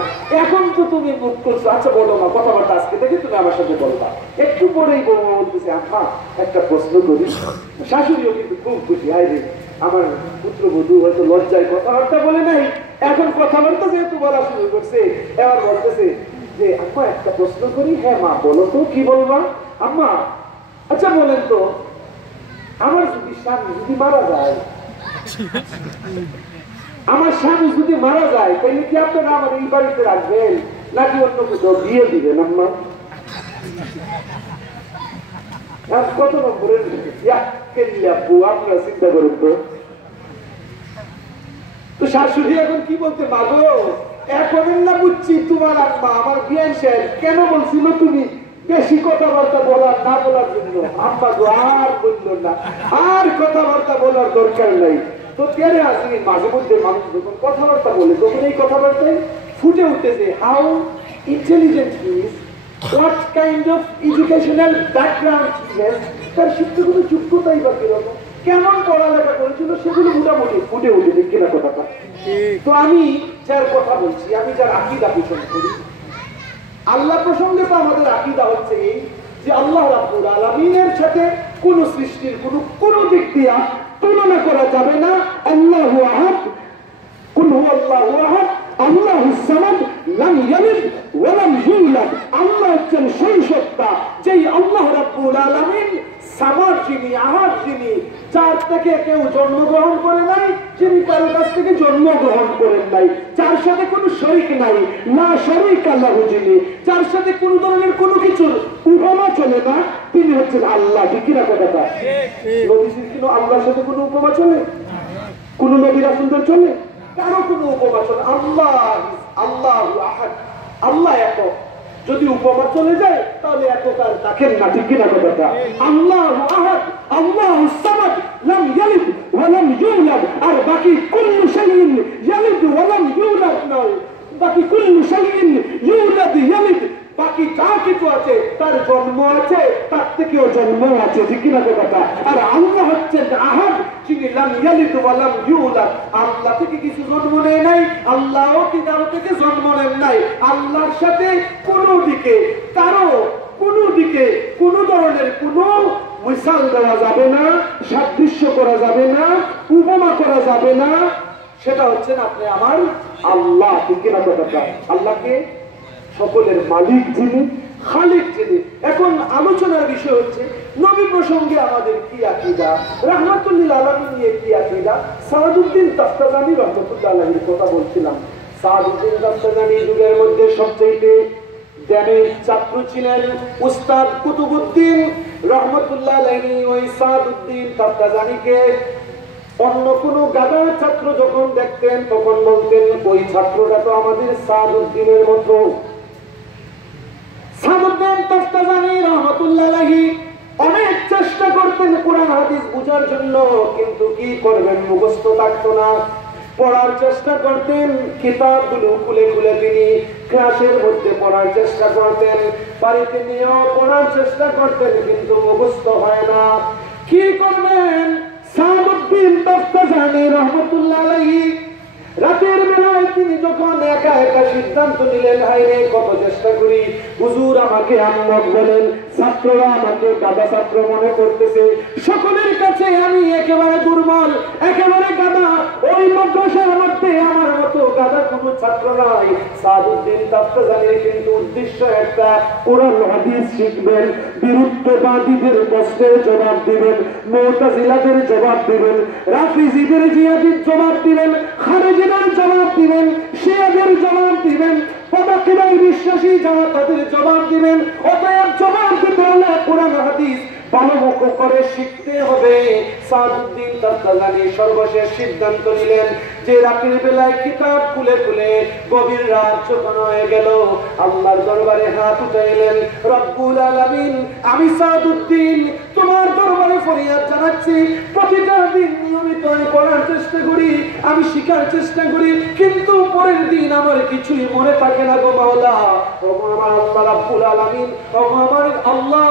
এখন তো তুমি মুখ খুলছো, আচ্ছা বলো মা, কথাবার্তা আজকে থেকে তুমি আমার সাথে বলবা। একটু পরেই বউ বলতেছে, আম্মা একটা প্রশ্ন করি। শাশুড়িও কিন্তু খুব খুশি, হাই রে আমার পুত্রবধূ হয়তো লজ্জায় কথাবার্তা বলে নাই, এখন কথাবার্তা যেহেতু বলা শুরু করছে, এবার বলতেছে যে আম্মা একটা প্রশ্ন করি। হ্যাঁ মা বলো তো, কি বলবা? আম্মা আচ্ছা বলেন তো, আমার যদি স্বামী যদি মারা যায়, আমার স্বামী যদি মারা যায়, তাহলে কি আপনারা আমার এই বাড়িতে রাখবেন নাকি অন্য কোথাও বিয়ে দিবেন? আম্মা কত নম্বরের আপনারা চিন্তা করেন তো। তো শাশুড়ি এখন কি বলতে, মাগো এখন না বুঝছি তোমার আম্মা আমার বিয়ে শেষ, কেন বলছিল তুমি বেশি কথাবার্তা বলার না বলার জন্য? আম্মা গো আর বলল না, আর কথাবার্তা বলার দরকার নাই। তো কেন আসেনি মাঝে মধ্যে মানুষ যখন কথাবার্তা বলে তখন এই কথাবার্তায় ফুটে উঠতেছে how intelligent he is, what kind of educational background he has, তার শিক্ষাগত যোগ্যতাই বা কিরকম, কেমন পড়ালেখা করেছিল, সেগুলো মোটামুটি ফুটে উঠে, ঠিক কিনা কথাটা? তো আমি যার কথা বলছি, আমি যার আকীদা পোষণ করি, আল্লাহ প্রসঙ্গে তো আমাদের আকীদা হচ্ছে এই যে আল্লাহ রাব্বুল আলামিনের সাথে কোন সৃষ্টির কোন দিক দিয়ে তুলনা করা যাবে না। আল্লাহু আহাদ, কুল হুয়াল্লাহু আহাদ, আল্লাহুস সামাদ, লাম ইয়ালিদ ওয়া লাম ইউলাদ। আল্লাহ হচ্ছেন সেই সত্তা, যেই আল্লাহ রাব্বুল আলামিন সামাদ, যিনি আহাদ, যিনি যার থেকে কেউ জন্মগ্রহণ করে নাই, যিনি কারো কাছ থেকে জন্মগ্রহণ করেন নাই, যার সাথে কোনো শরীক নাই, না শরীক লাহু, যিনি যার সাথে কোনো ধরনের কোনো কিছুর উপমা চলে না, তিনি হচ্ছেন আল্লাহ, ঠিক না কথাটা? নবীজির কি আল্লাহর সাথে কোনো উপমা চলে? কোন নবী রাসূলদের চলে? কারো কোনো উপমা চলে? আল্লাহু আহাদ, আল্লাহ একক। যদি উপমা চলে যায় তাহলে একক আর থাকেন না, ঠিক কিনা কথাটা? আল্লাহু আহাদ, আল্লাহুস সামাদ, লাম ইয়ালিদ ওয়া লাম ইউলাদ। আর বাকি কুল্লু শাইইন ইয়ালিদ ওয়া লাম ইউলাদ নয়, বাকি কুল্লু শাইইন ইউলাদ ইয়ালিদ, বাকি যা কিছু আছে তার জন্ম আছে, তার থেকেও জন্ম আছে, ঠিক কিনা কথাটা? আর আল্লাহ হচ্ছেন আহাদ, যিনি লাম ইয়ালিদ ওয়া লাম ইউলাদ, আল্লাহ থেকে কিছু জন্ম নেয় নাই, আল্লাহও কি কারো থেকে জন্ম নেন নাই। আল্লাহর সাথে কোনো দিকে কারো কোনো দিকে কোনো ধরনের কোনো মিসাল দেওয়া যাবে না, সাদৃশ্য করা যাবে না, উপমা করা যাবে না। সেটা হচ্ছেন আপনি আমার আল্লাহ, ঠিক কিনা কথাটা? আল্লাহকে সকলের মালিক যিনি, খালিক যিনি। এখন আলোচনার বিষয় হচ্ছে নবী প্রসঙ্গে আমাদের কি আকীদা, রাহমাতুল আলামিন নিয়ে কি আকীদা। সাদউদ্দিন তাফতাজানী রাহমাতুল্লাহ আলাইহির কথা বলছিলাম। সাদউদ্দিন তাফতাজানী যুগের মধ্যে সবচেয়ে জ্ঞানের ছাত্র ছিলেন উস্তাদ কুতুবউদ্দিন রাহমাতুল্লাহ আলাইহি। ওই সাদউদ্দিন তাফতাজানীকে অন্য কোনো গাদার ছাত্র যখন দেখতেন তখন বলতেন ওই ছাত্রটা তো আমাদের সাদউদ্দিনের মতো। সাদউদ্দিন তাফতাজানী রাহমাতুল্লাহ আলাইহি অনেক চেষ্টা করতেন কোরআন হাদিস বোঝার জন্য, কিন্তু কি করবেন, মুখস্থ থাকতো না। পড়ার চেষ্টা করতেন, কিতাবগুলো খুলে খুলে তিনি ক্লাসের মধ্যে পড়ার চেষ্টা করতেন, বাড়িতে নিয়েও পড়ার চেষ্টা করতেন, কিন্তু মুখস্থ হয় না। কি করবেন? সাদউদ্দিন তাফতাজানী রাহমাতুল্লাহ আলাইহি রাতের বেলায় তিনি যখন একা একা সিদ্ধান্ত নিলেন, হাইরে কত চেষ্টা করি, হুজুর আমাকে আম্মক বলেন, ছাত্ররা আমাকে গাদা ছাত্র মনে করতেছে, সকলের কাছে আমি একেবারে দুর্বল, একেবারে গাদা, ওই মাদ্রাসার মধ্যে আমার মতো গাদা কোনো ছাত্র নাই। সাদউদ্দিন তাফতাজানির কিন্তু উদ্দেশ্য একটা, কোরআন হাদিস শিখবেন, বিরুদ্ধবাদীদের প্রশ্নের জবাব দিবেন, মুতাজিলাদের জবাব দিবেন, রাফিজিদের জিহাদির জবাব দিবেন, খারেজিদের জবাব দিবেন, শিয়াদের জবাব দিবেন, পদাকিরাই বিশ্বাসী যারা তাদের জবাব দিবেন। অতএব জবাব দিতে হলে কোরআন হাদিস ভালো মতো করে শিখতে হবে। সাদউদ্দিন তাফতাজানি সর্বশেষ সিদ্ধান্ত নিলেন যে রাতের বেলায় কিতাব খুলে খুলে গভীর রাত যখন হয়ে গেল, আল্লাহর দরবারে হাত উঠাইলেন, রব্বুল আলামিন আমি সাদউদ্দিন তোমার দরবারে ফরিয়াদ জানাচ্ছি, প্রতিটা দিন নিয়মিত পড়ার চেষ্টা করি, আমি শিখার চেষ্টা করি, কিন্তু পরের দিন আমার কিছুই মনে থাকে না গো মাওলা। ও আমার আল্লাহ রব্বুল আলামিন, ও আমার আল্লাহ,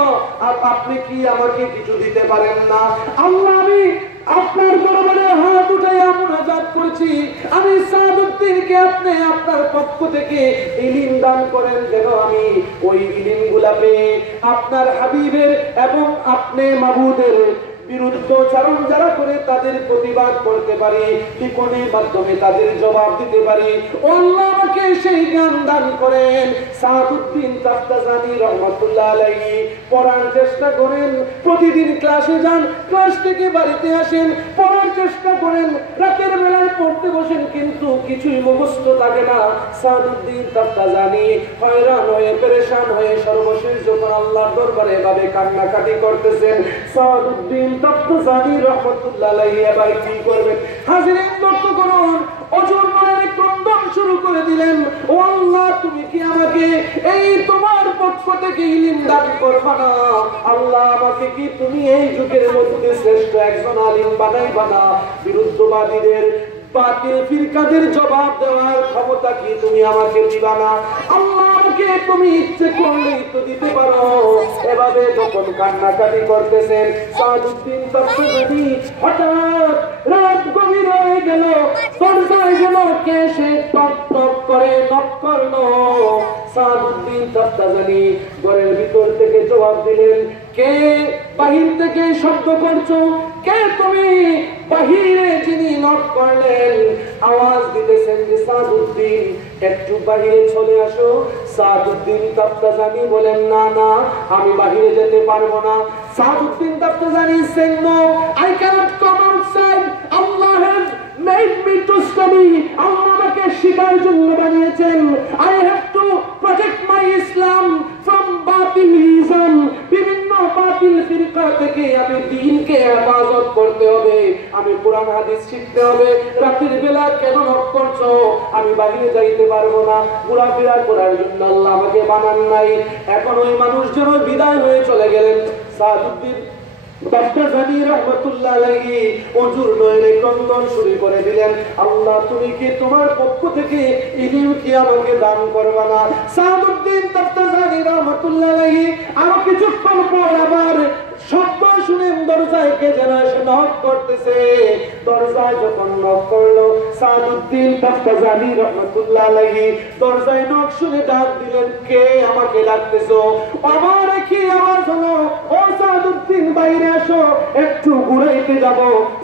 আপনি কি আমাকে কিছু দিতে পারেন না? আল্লাহ আমি আপনার দরবারে হাত উঠাইয়া মুনাজাত করছি, আমি সাদউদ্দিনকে আপনি আপনার পক্ষ থেকে ইলম দান করেন, যেন আমি ওই ইলমগুলা পেয়ে আপনার হাবিবের এবং আপনি মাবুদের বিরুদ্ধচারণ যারা করে তাদের প্রতিবাদ করতে পারি, টিপ্পণীর মাধ্যমে তাদের জবাব দিতে পারি। আল্লাহ আমাকে সেই জ্ঞান দান করেন। সাদউদ্দিন তাফতাজানি রহমাতুল্লাহ আলাইহি পড়ার চেষ্টা করেন, প্রতিদিন ক্লাসে যান, ক্লাস থেকে বাড়িতে আসেন, পড়ার চেষ্টা করেন, রাতের বেলায় পড়তে বসেন, কিন্তু কিছুই মুখস্থ থাকে না। সাদউদ্দিন তাফতাজানি হয়রান হয়ে পেরেশান হয়ে সর্বশেষ যখন আল্লাহর দরবারে এভাবে কান্নাকাটি করতেছেন, সাদউদ্দিন তাফতাজানি রাহমাতুল্লাহ আলাইহি এবার কি করবেন? হাজিরিন লক্ষ্য করুন, ওজোর নয়নে ক্রন্দন শুরু করে দিলেন, ও আল্লাহ তুমি কি আমাকে এই তোমার পক্ষ থেকে ইলম দান করবা না? আল্লাহ আমাকে কি তুমি এই যুগের মধ্যে শ্রেষ্ঠ একজন আলিম বানাইবা না? বিরুদ্ধবাদীদের বাতিল ফিরকাদের জবাব দেওয়ার ক্ষমতা কি তুমি আমাকে দিবা না? আল্লাহ আমাকে তুমি ইচ্ছে করলেই তো দিতে পারো। এভাবে যখন কান্নাকাটি করতেছেন, সাদউদ্দিন তাফতাজানি হঠাৎ রাত গভীর হয়ে গেল, দরজায় যেন কে সে টক টক করে নক করলো। সাদউদ্দিন তাফতাজানি ঘরের ভিতর থেকে জবাব দিলেন, কে বাহির থেকে শব্দ করছো? কে তুমি? বাহিরে যিনি নক করলেন আওয়াজ দিতেছেন যে সাদউদ্দিন একটু বাহিরে চলে আসো। সাদউদ্দিন তাফতাজানি বলেন, না না আমি বাহিরে যেতে পারবো না। Saaduddin তাফতাজানি said no, I cannot come outside. Allah has made me to study. আল্লাহ আমাকে শিখার জন্য বানিয়েছেন। I have to protect my Islam from বাতিলিজম। বিভিন্ন বাতিল ফিরকা থেকে আমি দ্বীনকে হেফাজত করতে হবে, আমি কোরআন হাদিস শিখতে হবে। রাতের বেলা কেন নক করছো? আমি বাইরে যাইতে পারবো না, ঘোরাফেরা করার জন্য আল্লাহ আমাকে বানান নাই। এখন ওই মানুষ যেন বিদায় হয়ে চলে গেলেন। সাদউদ্দিন তাফতাজানি রাহমাতুল্লাহ আলাইহি ওজুর নয়নে ক্রন্দন শুরু করে দিলেন, আল্লাহ তুমি কি তোমার পক্ষ থেকে ইলম কি আমাকে দান করবা না? সাদউদ্দিন তাফতাজানি রাহমাতুল্লাহ আলাইহি আরো কিছুক্ষণ পর আবার শব্দ শুনেন, দরজায় কে যেন এসে নক করতেছে। দরজায় যখন নক করলো, সাদউদ্দিন তাফতাজানি রাহমাতুল্লাহ আলাইহি দরজায় নক শুনে ডাক দিলেন, কে আমাকে ডাকতেছো? আমার কি আওয়াজ হলো? ও সাদউদ্দিন বাইরে আসো, একটু ঘুরাইতে যাব।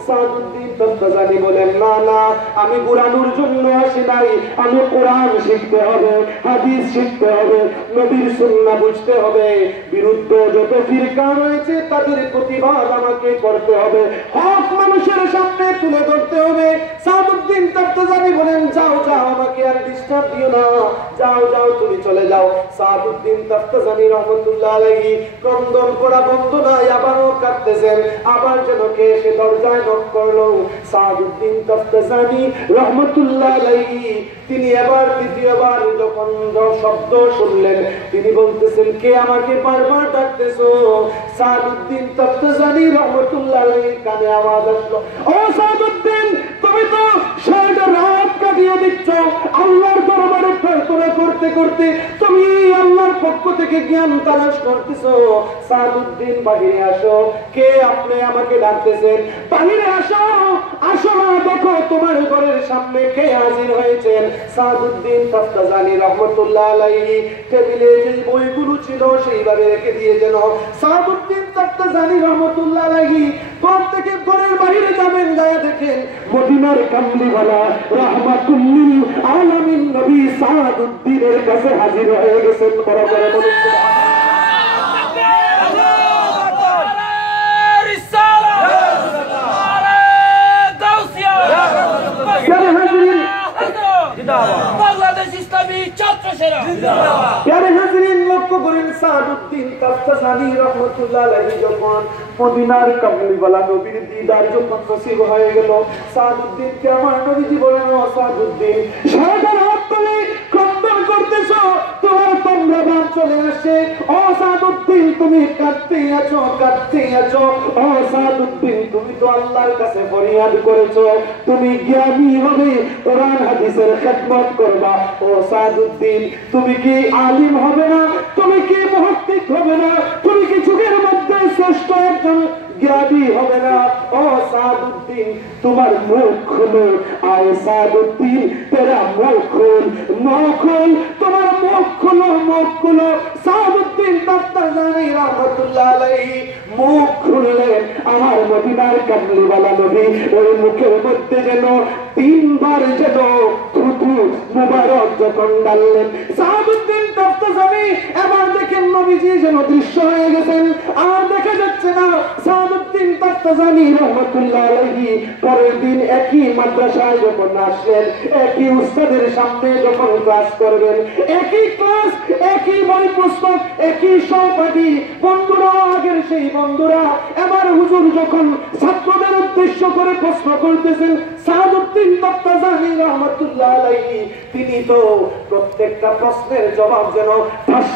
সাদউদ্দিন তাফতাজানি বলেন, না না আমি ঘুরানোর জন্য আসি নাই, আমি কোরআন শিখতে হবে, হাদিস শিখতে হবে, নবীর সুন্নাহ বুঝতে হবে। বিরুদ্ধ যত ফিরকা রয়েছে তাদের প্রতিবাদ আমাকে করতে হবে, হক মানুষের সামনে তুলে ধরতে হবে। সাদউদ্দিন তাফতাজানি বলেন, যাও যাও আমাকে আর ডিস্টার্ব দিও না, যাও যাও তুমি চলে যাও। সাদউদ্দিন তাফতাজানি রাহমাতুল্লাহ আলাইহি ক্রন্দন করা বন্ধ নাই, আবারও কাঁদতেছেন। আবার যেন কে এসে দরজায় নক করলো। সাদউদ্দিন তাফতাজানি রাহমাতুল্লাহ আলাইহি তিনি এবার দ্বিতীয়বার যখন শব্দ শুনলেন, তিনি বলতেছেন, কে আমাকে বারবার ডাকতেছো? সাদউদ্দিন তাফতাজানি রাহমাতুল্লাহ আলাইহির কানে আওয়াজ আসলো, ও সাদউদ্দিন তুমি তো সারা রাত দিয়ে দিচ্ছ। আল্লাহর দরবারে প্রার্থনা করতে করতে তুমি আল্লাহর পক্ষ থেকে জ্ঞান তালাশ করতেছো। সাদউদ্দিন বাহিরে আসো। কে আপনি আমাকে ডাকতেছেন? বাহিরে আসো। আসো না, দেখো তোমার ঘরের সামনে কে হাজির হয়েছেন। সাদউদ্দিন তাফতাজানি রহমতুল্লাহ আলাইহি টেবিলে যে বইগুলো ছিল সেইভাবে রেখে দিয়ে যেন সাদউদ্দিন তাফতাজানি রহমতুল্লাহ আলাইহি ঘর থেকে ঘরের বাইরে যাবেন, গায়ে দেখেন মদিনার কামলিওয়ালা রাহমাতুল লিল আলামিন নবী সাদউদ্দিনের কাছে হাজির হয়ে গেছেন। বড় বড় বলুন বাংলাদেশ ইসলামী ছাত্র সেনা জিন্দাবাদ। প্যারে হাজিরিন, লক্ষ্য করেন সাদউদ্দিন তাফতাজানি রাহমাতুল্লাহ আলাইহি যখন মদিনার কামলিওয়ালা নবীর দিদার যখন নসিব হয়ে গেল, সাদউদ্দিনকে আমার নবীজি বলেন, ও সাদউদ্দিন সারা রাত তুমি ক্রন্দন করতেছো, তোমার তন্দ্রাভাব চলে আসে। ও সাদউদ্দিন তুমি কাঁদতেই আছো, কাঁদতেই আছো। ও সাদউদ্দিন তুমি তো আল্লাহর কাছে ফরিয়াদ করেছো, তুমি জ্ঞানী হবে, কোরআন হাদিসের খেদমত করবা। ও সাদউদ্দিন তুমি কি আলিম হবে না? তুমি কি মুহাদ্দিস হবে না? তুমি কি যুগের মধ্যে শ্রেষ্ঠ একজন জ্ঞানী হবে না? ও সাদউদ্দিন তোমার মুখ খুলো। আয় সাদউদ্দিন তেরা মুখ খুল, মুখ খুল, তোমার মুখ খুলো, মুখ খুলো। সাদউদ্দিন তাফতাজানি রাহমাতুল্লাহ আলাইহি মুখ খুললেন। আমার মদিনার কামলিওয়ালা নবী ওই মুখের মধ্যে যেন তিনবার যেন থুথু মুবারক যখন ডাললেন। সাদউদ্দিন তাফতাজানি এবার দেখেন নবীজি যেন দৃশ্য হয়ে গেছেন, আর দেখা যাচ্ছে না। সাদউদ্দিন তাফতাজানি রহমাতুল্লাহ আলাইহি পরের দিন একই মাদ্রাসায় যখন আসলেন, একই উস্তাদের সামনে যখন ক্লাস করবেন, একই ক্লাস, একই বই পুস্তক, একই সহপাঠী বন্ধুরা, আগের সেই বন্ধুরা। এবার হুজুর যখন ছাত্রদের উদ্দেশ্য করে প্রশ্ন করতেছেন, সাদউদ্দিন তাফতাজানি রহমাতুল্লাহ আলাইহি তিনি তো প্রত্যেকটা প্রশ্নের জবাব যেন ঠাস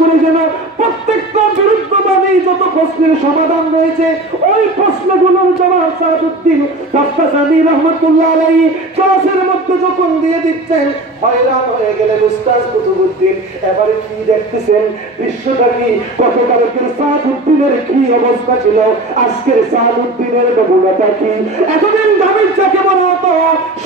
করে যেন প্রত্যেকটা বিরুদ্ধবাদী যত প্রশ্নের সমাধান রয়েছে ওই প্রশ্নগুলোর জবাব সাদউদ্দিন তাফতাজানি রহমাতুল্লাহ আলাইহি ক্লাসের মধ্যে যখন দিয়ে দিচ্ছেন, হয়রান হয়ে গেলেন উস্তাদ কুতুবউদ্দিন। এবারে কি দেখতেছেন দৃশ্যটা কি? গতকালকের সাদউদ্দিনের কি অবস্থা ছিল, আজকের সাদউদ্দিনের নমুনাটা কি? এতদিন দাবির যাকে বলা হতো,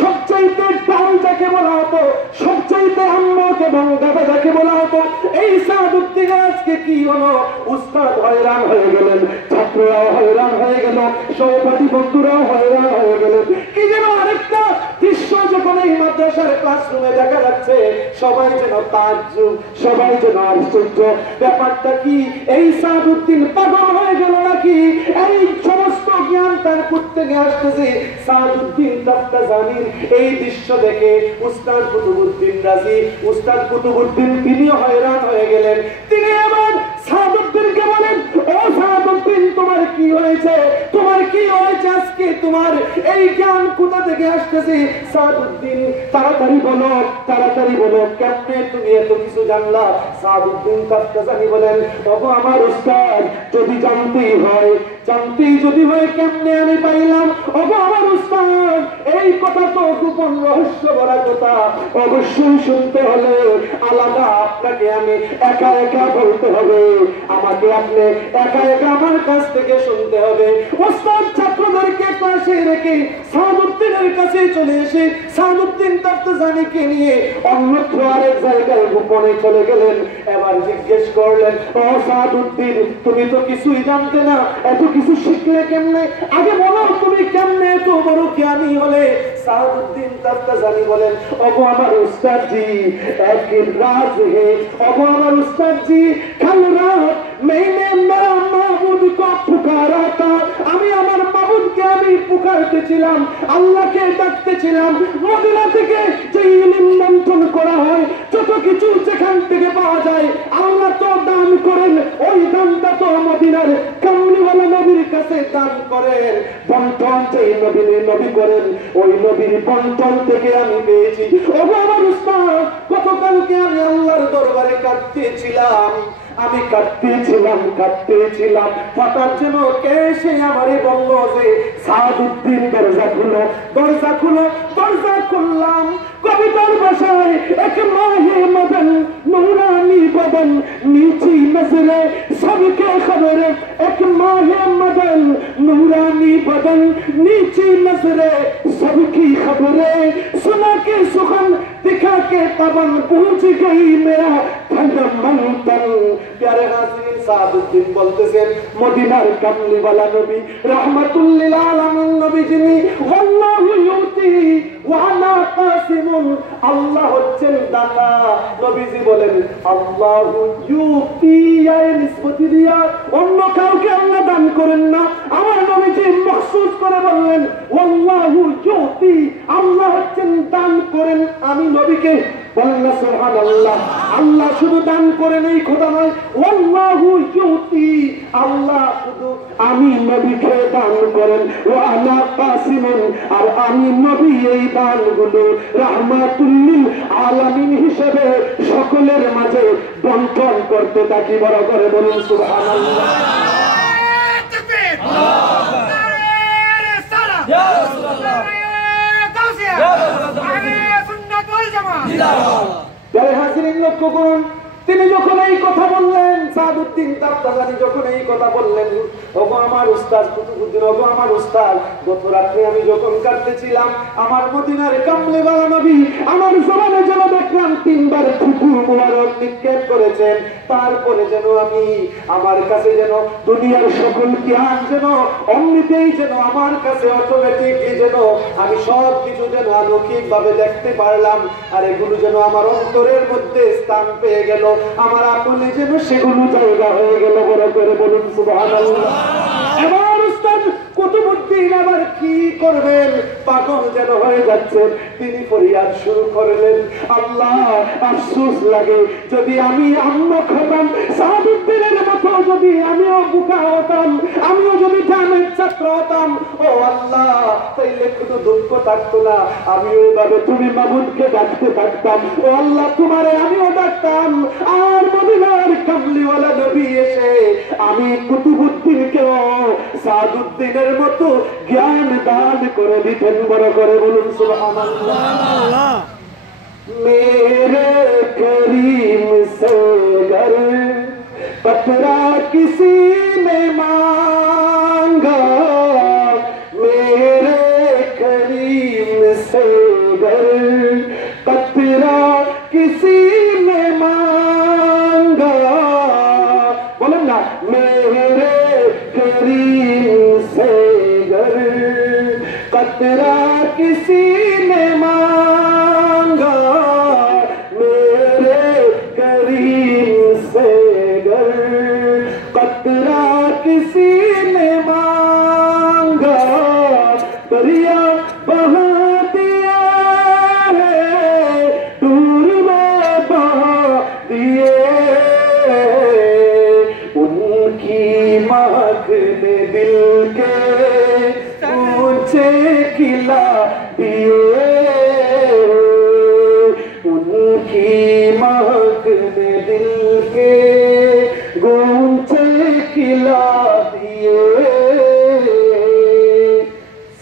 সবচাইতে ডাল যাকে বলা হতো, সবচাইতে আম্মক এবং দাদা যাকে বলা হতো, এই সাদউদ্দিন আজকে কি হলো? উস্তাদ হয়রান হয়ে গেলেন, ছাত্ররাও হয়রান হয়ে গেল, সহপাঠী বন্ধুরাও হয়রান হয়ে গেলেন। কি যেন আরেকটা দৃশ্য যখন এই মাদ্রাসার ক্লাসরুমে দেখা যাচ্ছে, সবাই যেন তাজ্জুব, সবাই যেন আশ্চর্য। ব্যাপারটা কি? এই সাদউদ্দিন পাগল হয়ে গেল নাকি? এই সমস্ত জ্ঞান তার প্রত্যেকে আসতেছে সাদউদ্দিন তাফতাজানির এই দৃশ্য দেখে উস্তাদ কুতুবউদ্দিন রাজি, উস্তাদ কুতুবউদ্দিন তিনিও হয়রান হয়ে গেলেন। তিনি আবার সাদউদ্দিনকে বলেন, ও সাদউদ্দিন তোমার কি হয়েছে? তোমার কি হয়েছে আজকে? তোমার এই জ্ঞান কোথা থেকে আসতেছে? সাদউদ্দিন তাড়াতাড়ি বলো, তাড়াতাড়ি বলো, কেমনে তুমি এত কিছু জানলা? সাদউদ্দিন তাফতাজানি বলেন, ওগো আমার উস্তাদ, যদি জানতেই হয়, জানতেই যদি হয় কেমনে আমি পাইলাম? ওগো আমার উস্তাদ, এই কথা তো গোপন রহস্য ভরা কথা, অবশ্যই শুনতে হলে আলাদা আপনাকে আমি একা একা বলতে হবে, আমাকে আপনি একা একা আমার কাছ থেকে শুনতে হবে। উস্তাদ ছাত্রদেরকে ক্লাসে রেখে সাদউদ্দিনের কাছে চলে এসে সাদউদ্দিন তাফতাজানিকে নিয়ে অন্যত্র আরেক জায়গায় গোপনে চলে গেলেন। এবার জিজ্ঞেস করলেন, ও সাদউদ্দিন তুমি তো কিছুই জানতে না, এত কিছু শিখলে কেমনে? আগে বলো তুমি কেমনে এত বড় জ্ঞানী হলে? সাদউদ্দিন তাফতাজানি বলেন, ওগো আমার উস্তাদ জি, এক রাজ হে, ওগো আমার উস্তাদ জি, কাল রাত मैंने मेरा माबूद को पुकारा था, আমি আমার মাবুদকে আমি পুকারতেছিলাম, আল্লাহকে ডাকতেছিলাম। মদিনা থেকে যে ইলম মন্থন করা হয়, যত কিছু যেখান থেকে পাওয়া যায় আল্লাহ তো দান করেন, ওই দানটা তো মদিনার কামলিওয়ালা নবীর কাছে কাছে দান করেন, বন্টন যেই নবী করেন ওই নবীর বন্টন থেকে আমি পেয়েছি। ওগো আমার উস্তাদ, গতকালকে আমি আল্লাহর দরবারে কাঁদতেছিলাম, হঠাৎ যেন কে সে আমারে বলল যে সাদউদ্দিন দরজা খুললাম। কবিতার ভাষায় এক মাহে মদন নুরানি বদন नीची नजरे सबके खबरे, एक माहे मदन नूरानी बदन नीची नजरे सबकी खबरे, सुना के सुखन दिखा के तबन पूछ गई मेरा फंडमंतल। प्यारे हाज़रीन, सादउद्दीन बोलतेছেন মদিনার কামলিওয়ালা নবী রাহমাতুল লিল আলামিন নবী যিনি আল্লাহু ইউতি ওয়া আনা কাসিমুন, আল্লাহ হচ্ছেন দাতা। নবীজি বলেন আল্লাহু ইউতি, এই নিসবতি দিয়া অন্য কাউকে আল্লাহ দান করেন না। আমার নবীজি মখসুস করে বললেন আল্লাহু ইউতি, আল্লাহ হচ্ছেন দান করেন। আমি নবীকে বললেন সুবহানাল্লাহ, আল্লাহ শুধু দান করেন এই কথা নয়, আল্লাহু ইউতি, আল্লাহ শুধু আমি নবীকে দান করেন। ওয়া আনা কাসিমুন, আর আমি নবী এই দানগুলো রাহমাতুল লিল আলামিন হিসেবে সকলের মাঝে বন্টন করতে থাকি। বড় করে বলুন সুবহানাল্লাহ। তাকবীর, আল্লাহু আকবার, ইয়া রাসূলুল্লাহ, তাওসিয়া, আহলে সুন্নাত ওয়াল জামাত জিন্দাবাদ। যারা হাজিরিন লক্ষ্য করুন, তিনি যখন এই কথা বললেন, সাদউদ্দিন তাবতাজানি যখন এই কথা বললেন, ওগো আমার উস্তাদ কুতুবউদ্দিন, ওগো আমার উস্তাদ, গত রাতে আমি যখন কাঁদতেছিলাম, আমার মদিনার কামলিওয়ালা নবী আমার জবানে যেন দেখলাম তিনবার থুতু মুবারক নিক্ষেপ করেছেন। তারপরে যেন আমি, আমার কাছে যেন দুনিয়ার সকল জ্ঞান যেন অমনিতেই যেন আমার কাছে অটোমেটিকলি যেন আমি সব কিছু যেন অলৌকিক ভাবে দেখতে পারলাম, আর এগুলো যেন আমার অন্তরের মধ্যে স্থান পেয়ে গেল, আমার আপনি যেন সেগুলো জায়গা হয়ে গেল। বড় করে বলুন সুবহানাল্লাহ। এবার উস্তাদ কুতুবউদ্দিন আবার কি করবেন, পাগল যেন হয়ে যাচ্ছেন, তিনি ফরিয়াদ শুরু করলেন, আল্লাহ আফসোস লাগে যদি আমি আম্মক হতাম, সাদউদ্দিনের মতো যদি আমিও বুকা হতাম, আমিও যদি জানের ছাত্র হতাম, ও আল্লাহ তাইলে শুধু দুঃখ থাকতো না, আমিও এভাবে তুমি মাবুদকে ডাকতে থাকতাম, ও আল্লাহ তোমারে আমিও ডাকতাম, আর মদিনার কামলিওয়ালা নবী এসে আমি কুতুবউদ্দিনকেও সাদউদ্দিনের মতো জ্ঞান দান করে দিতেন। বড় করে বলুন সুবহানাল্লাহ। मेरे करीम से घर पतरा किसी ने मांगा, मेरे करीम से घर पतरा किसी ने मांगा, बोलें ना, मेरे करीम से घर पतरा किसी ने मांगा, मेरे करीम से घर कतरा किसी ने मांगा, दरिया बहा दिया है दूर में बहा दिए, उनकी महक ने दिल के ऊंचे खिला दिए, उनकी महक ने दिल के गूंचे खिला दिए।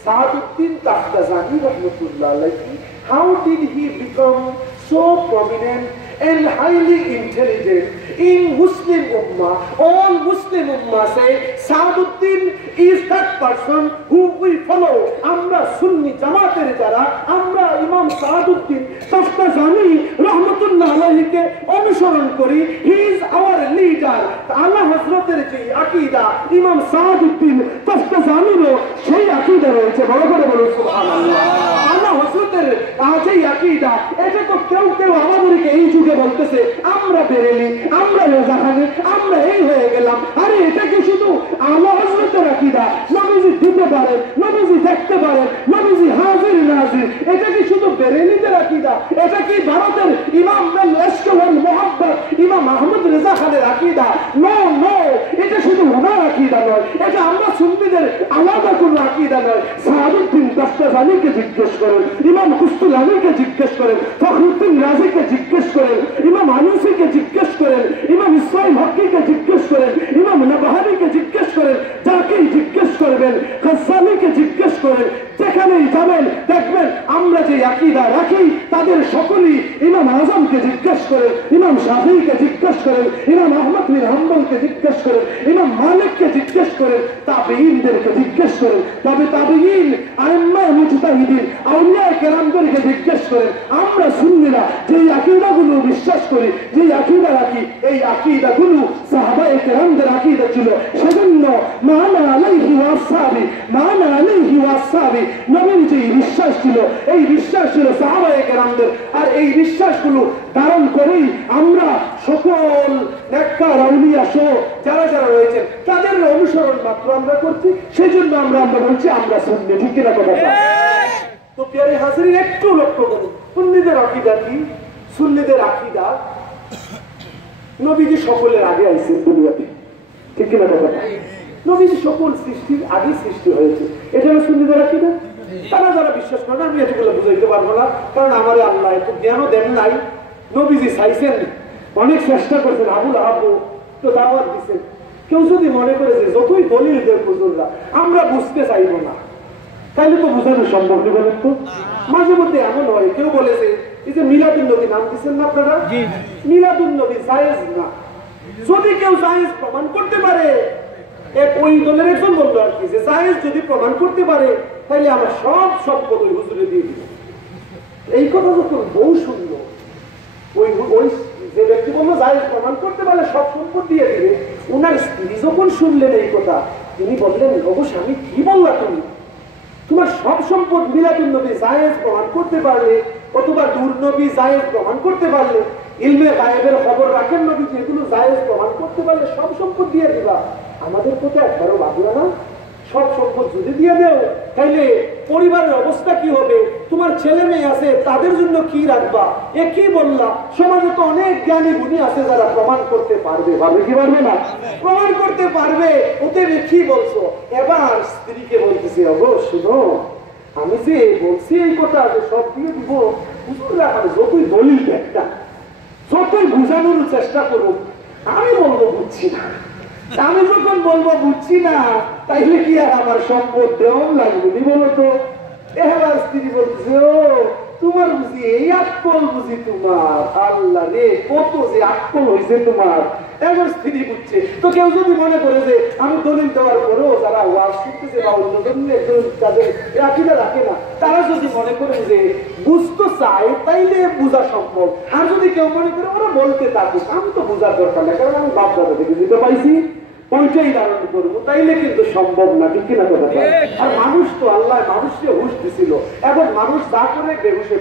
सादउद्दीन ताबताजानी रहमतुल्लाह अलैहि, how did he become so prominent and highly intelligent in Muslim Ummah? All Muslim Ummah say Saduddin is that person who we follow. Amra Sunni Jamater jara, Amra Imam Saduddin Taftazani Rahmatullah Alayhi ke অনুসরণ করি। He is our leader. আল্লাহ হযরতের যে আকীদা ইমাম সাদউদ্দিন তাফতাজানিরও সেই আকীদা রয়েছে। বড় করে বলুন সুবহানাল্লাহ। আল্লাহ হযরতের যে আকীদা, এটা তো কেউ কেউ আমাদেরকে এই যুগে বলতেছে আমরা বেরেলি, আমরা রোজাখানি, আমরা এই হয়ে গেলাম। আরে এটা কি শুধু আল্লাহ হযরতের আকীদা? নবীজি দিতে পারেন, নবীজি দেখতে পারেন, নবীজি হাজির নাজির, এটা কি শুধু বেরেলিদের আকীদা? এটা কি ভারতের ইমাম ইশক ওয়াল মুহাব্বত ইমাম আহমদ রেজা খানের আকীদা? নো নো, এটা শুধু আলাদা আকীদা নয়, এটা আমরা সুন্নিদের আলাদা কোনো আকীদা নয়। সাহাবুদ্দিন দাস্তাজানিকে জিজ্ঞেস করেন, ইমাম কুস্তুলানিকে জিজ্ঞেস করেন, ফখরুদ্দিন রাজিকে জিজ্ঞেস করেন, ইমাম আনুসিকে জিজ্ঞেস করেন, ইমাম ইসমাইল হক্কিকে জিজ্ঞেস করেন, ইমাম নবহানিকে জিজ্ঞেস করেন, যাকেই জিজ্ঞেস করবেন, গাজ্জালিকে জিজ্ঞেস করেন, যেখানেই যাবেন দেখবেন আমরা যে আকীদা রাখি তাদের সকলেই ইমাম আজমকে জিজ্ঞেস করেন, ইমাম শাফিঈকে জিজ্ঞেস করেন, ইমাম আহমদ বিন হাম্বলকে জিজ্ঞেস করেন, ইমাম মালিককে জিজ্ঞেস করেন, তাবেঈনদেরকে জিজ্ঞেস করেন, তাবেঈন আইম্মা মুজতাহিদিন আউলিয়ায়ে কেরামদেরকে জিজ্ঞেস করেন। আমরা সুন্নিরা যে আকীদাগুলো বিশ্বাস করি, যে আকীদা রাখি, এই আকীদাগুলো সাহাবায়ে কেরামদের আকীদা ছিল। সেজন্য মানা আলাইহি ওয়াসহাবি, মানা আলাইহি ওয়াসহাবি, নবীর যে বিশ্বাস ছিল, এই বিশ্বাস ছিল সাহাবায়ে কেরামদের। আর এই বিশ্বাসগুলো ধারণ করেই আমরা সকল নেককার আউলিয়া সহ যারা যারা রয়েছেন তাদের অনুসরণ মাত্র আমরা করছি। সেই জন্য আমরা বলছি আমরা সুন্নি, ঠিক কিনা কথা? তো প্রিয় হাজিরিন, একটু লক্ষ্য করুন সুন্নিদের আকীদা কি। সুন্নিদের আকীদা নবীজি সকলের আগে আইছেন দুনিয়াতে, ঠিক কিনা কথা? নবীজি সকল সৃষ্টির আগে সৃষ্টি হয়েছে, এটা হলো সুন্নিদের আকীদা। তারা যারা বিশ্বাস করেন, আমি এগুলো বুঝাইতে পারবো না, কারণ আমার আল্লাহ একটু জ্ঞানও দেন নাই। নবীজি চাইছেন, অনেক চেষ্টা করছেন, আবুল আহাব তো দাওয়াত দিচ্ছেন। কেউ যদি মনে করে যে যতই দলিল দেয় হুজুররা আমরা বুঝতে চাইবো না, তাইলে তো বোঝানো সম্ভব নেই বলেন তো। মাঝে মধ্যে এমন হয়, কেউ বলেছে এই যে মিলাদুন নবী নাম দিচ্ছেন না আপনারা, মিলাদুন নবী জায়েজ না। যদি কেউ জায়েজ প্রমাণ করতে পারে, ওই দলের একজন বললো আর কি, যে জায়েজ যদি প্রমাণ করতে পারে তাহলে আমরা সব সম্পদ ওই হুজুরে দিয়ে দিব। এই কথা যখন বহু শুনলো, ওই যে ব্যক্তি বললো জায়েজ প্রমাণ করতে পারলে সব সম্পদ দিয়ে দিবে, ওনার স্ত্রী যখন শুনলেন এই কথা, তিনি বললেন, অবশ্য আমি কি বললাম, তুমি তোমার সব সম্পদ মিলাদুন নবী জায়েজ প্রমাণ করতে পারলে, অথবা নূর নবী জায়েজ প্রমাণ করতে পারলে, ইলমে গায়েবের খবর রাখেন নবী, যেগুলো জায়েজ প্রমাণ করতে পারলে সব সম্পদ দিয়ে দিবা। আমাদের প্রতি একবারও বাঁধলো না। সব সম্পদ যদি দিয়ে দেও তাইলে পরিবারের অবস্থা কি হবে? তোমার ছেলে মেয়ে আছে, তাদের জন্য কি রাখবা? এ কি বললা? সমাজে তো অনেক জ্ঞানী গুণী আছে যারা প্রমাণ করতে পারবে, পারবে কি পারবে না? প্রমাণ করতে পারবে। ওদের কি বলছো? এবার স্ত্রীকে বলতেছে, অগো শুনো, আমি যে বলছি এই কথা যে সব দিয়ে দিব, হুজুররা মানে যতই দলিল একটা, যতই বুঝানোর চেষ্টা করুক, আমি বলবো বুঝছি না। আমি যখন বলবো বুঝছি না, তাইলে কি আর আমার সম্পদ দেওয়া লাগবে নি বলো তো? এবার স্ত্রী বলছে, ও তোমার বুঝি এই আক্কল, বুঝি তোমার, আল্লাহ রে কত যে আক্কল হয়েছে তোমার। এবার স্ত্রী বুঝছে। তো কেউ যদি মনে করে যে আমি দলিল দেওয়ার পরেও যারা ওয়াজ করতেছে বা অন্যজন তাদের আকীদা রাখে না, তারা যদি মনে করে যে বুঝতে চায় তাইলে বোঝা সম্ভব। আর যদি কেউ মনে করে ওরা বলতে থাকুক, আমি তো বোঝার দরকার নেই, কারণ আমি বাপ দাদা থেকে যেতে পাইছি, ওইটাই ধারণ করবো, তাইলে কিন্তু সম্ভব না, ঠিক কিনা কথা? আর মানুষ তো আল্লাহ মানুষকে হুঁশ দিছিল, এখন মানুষ যা করে বেহুশে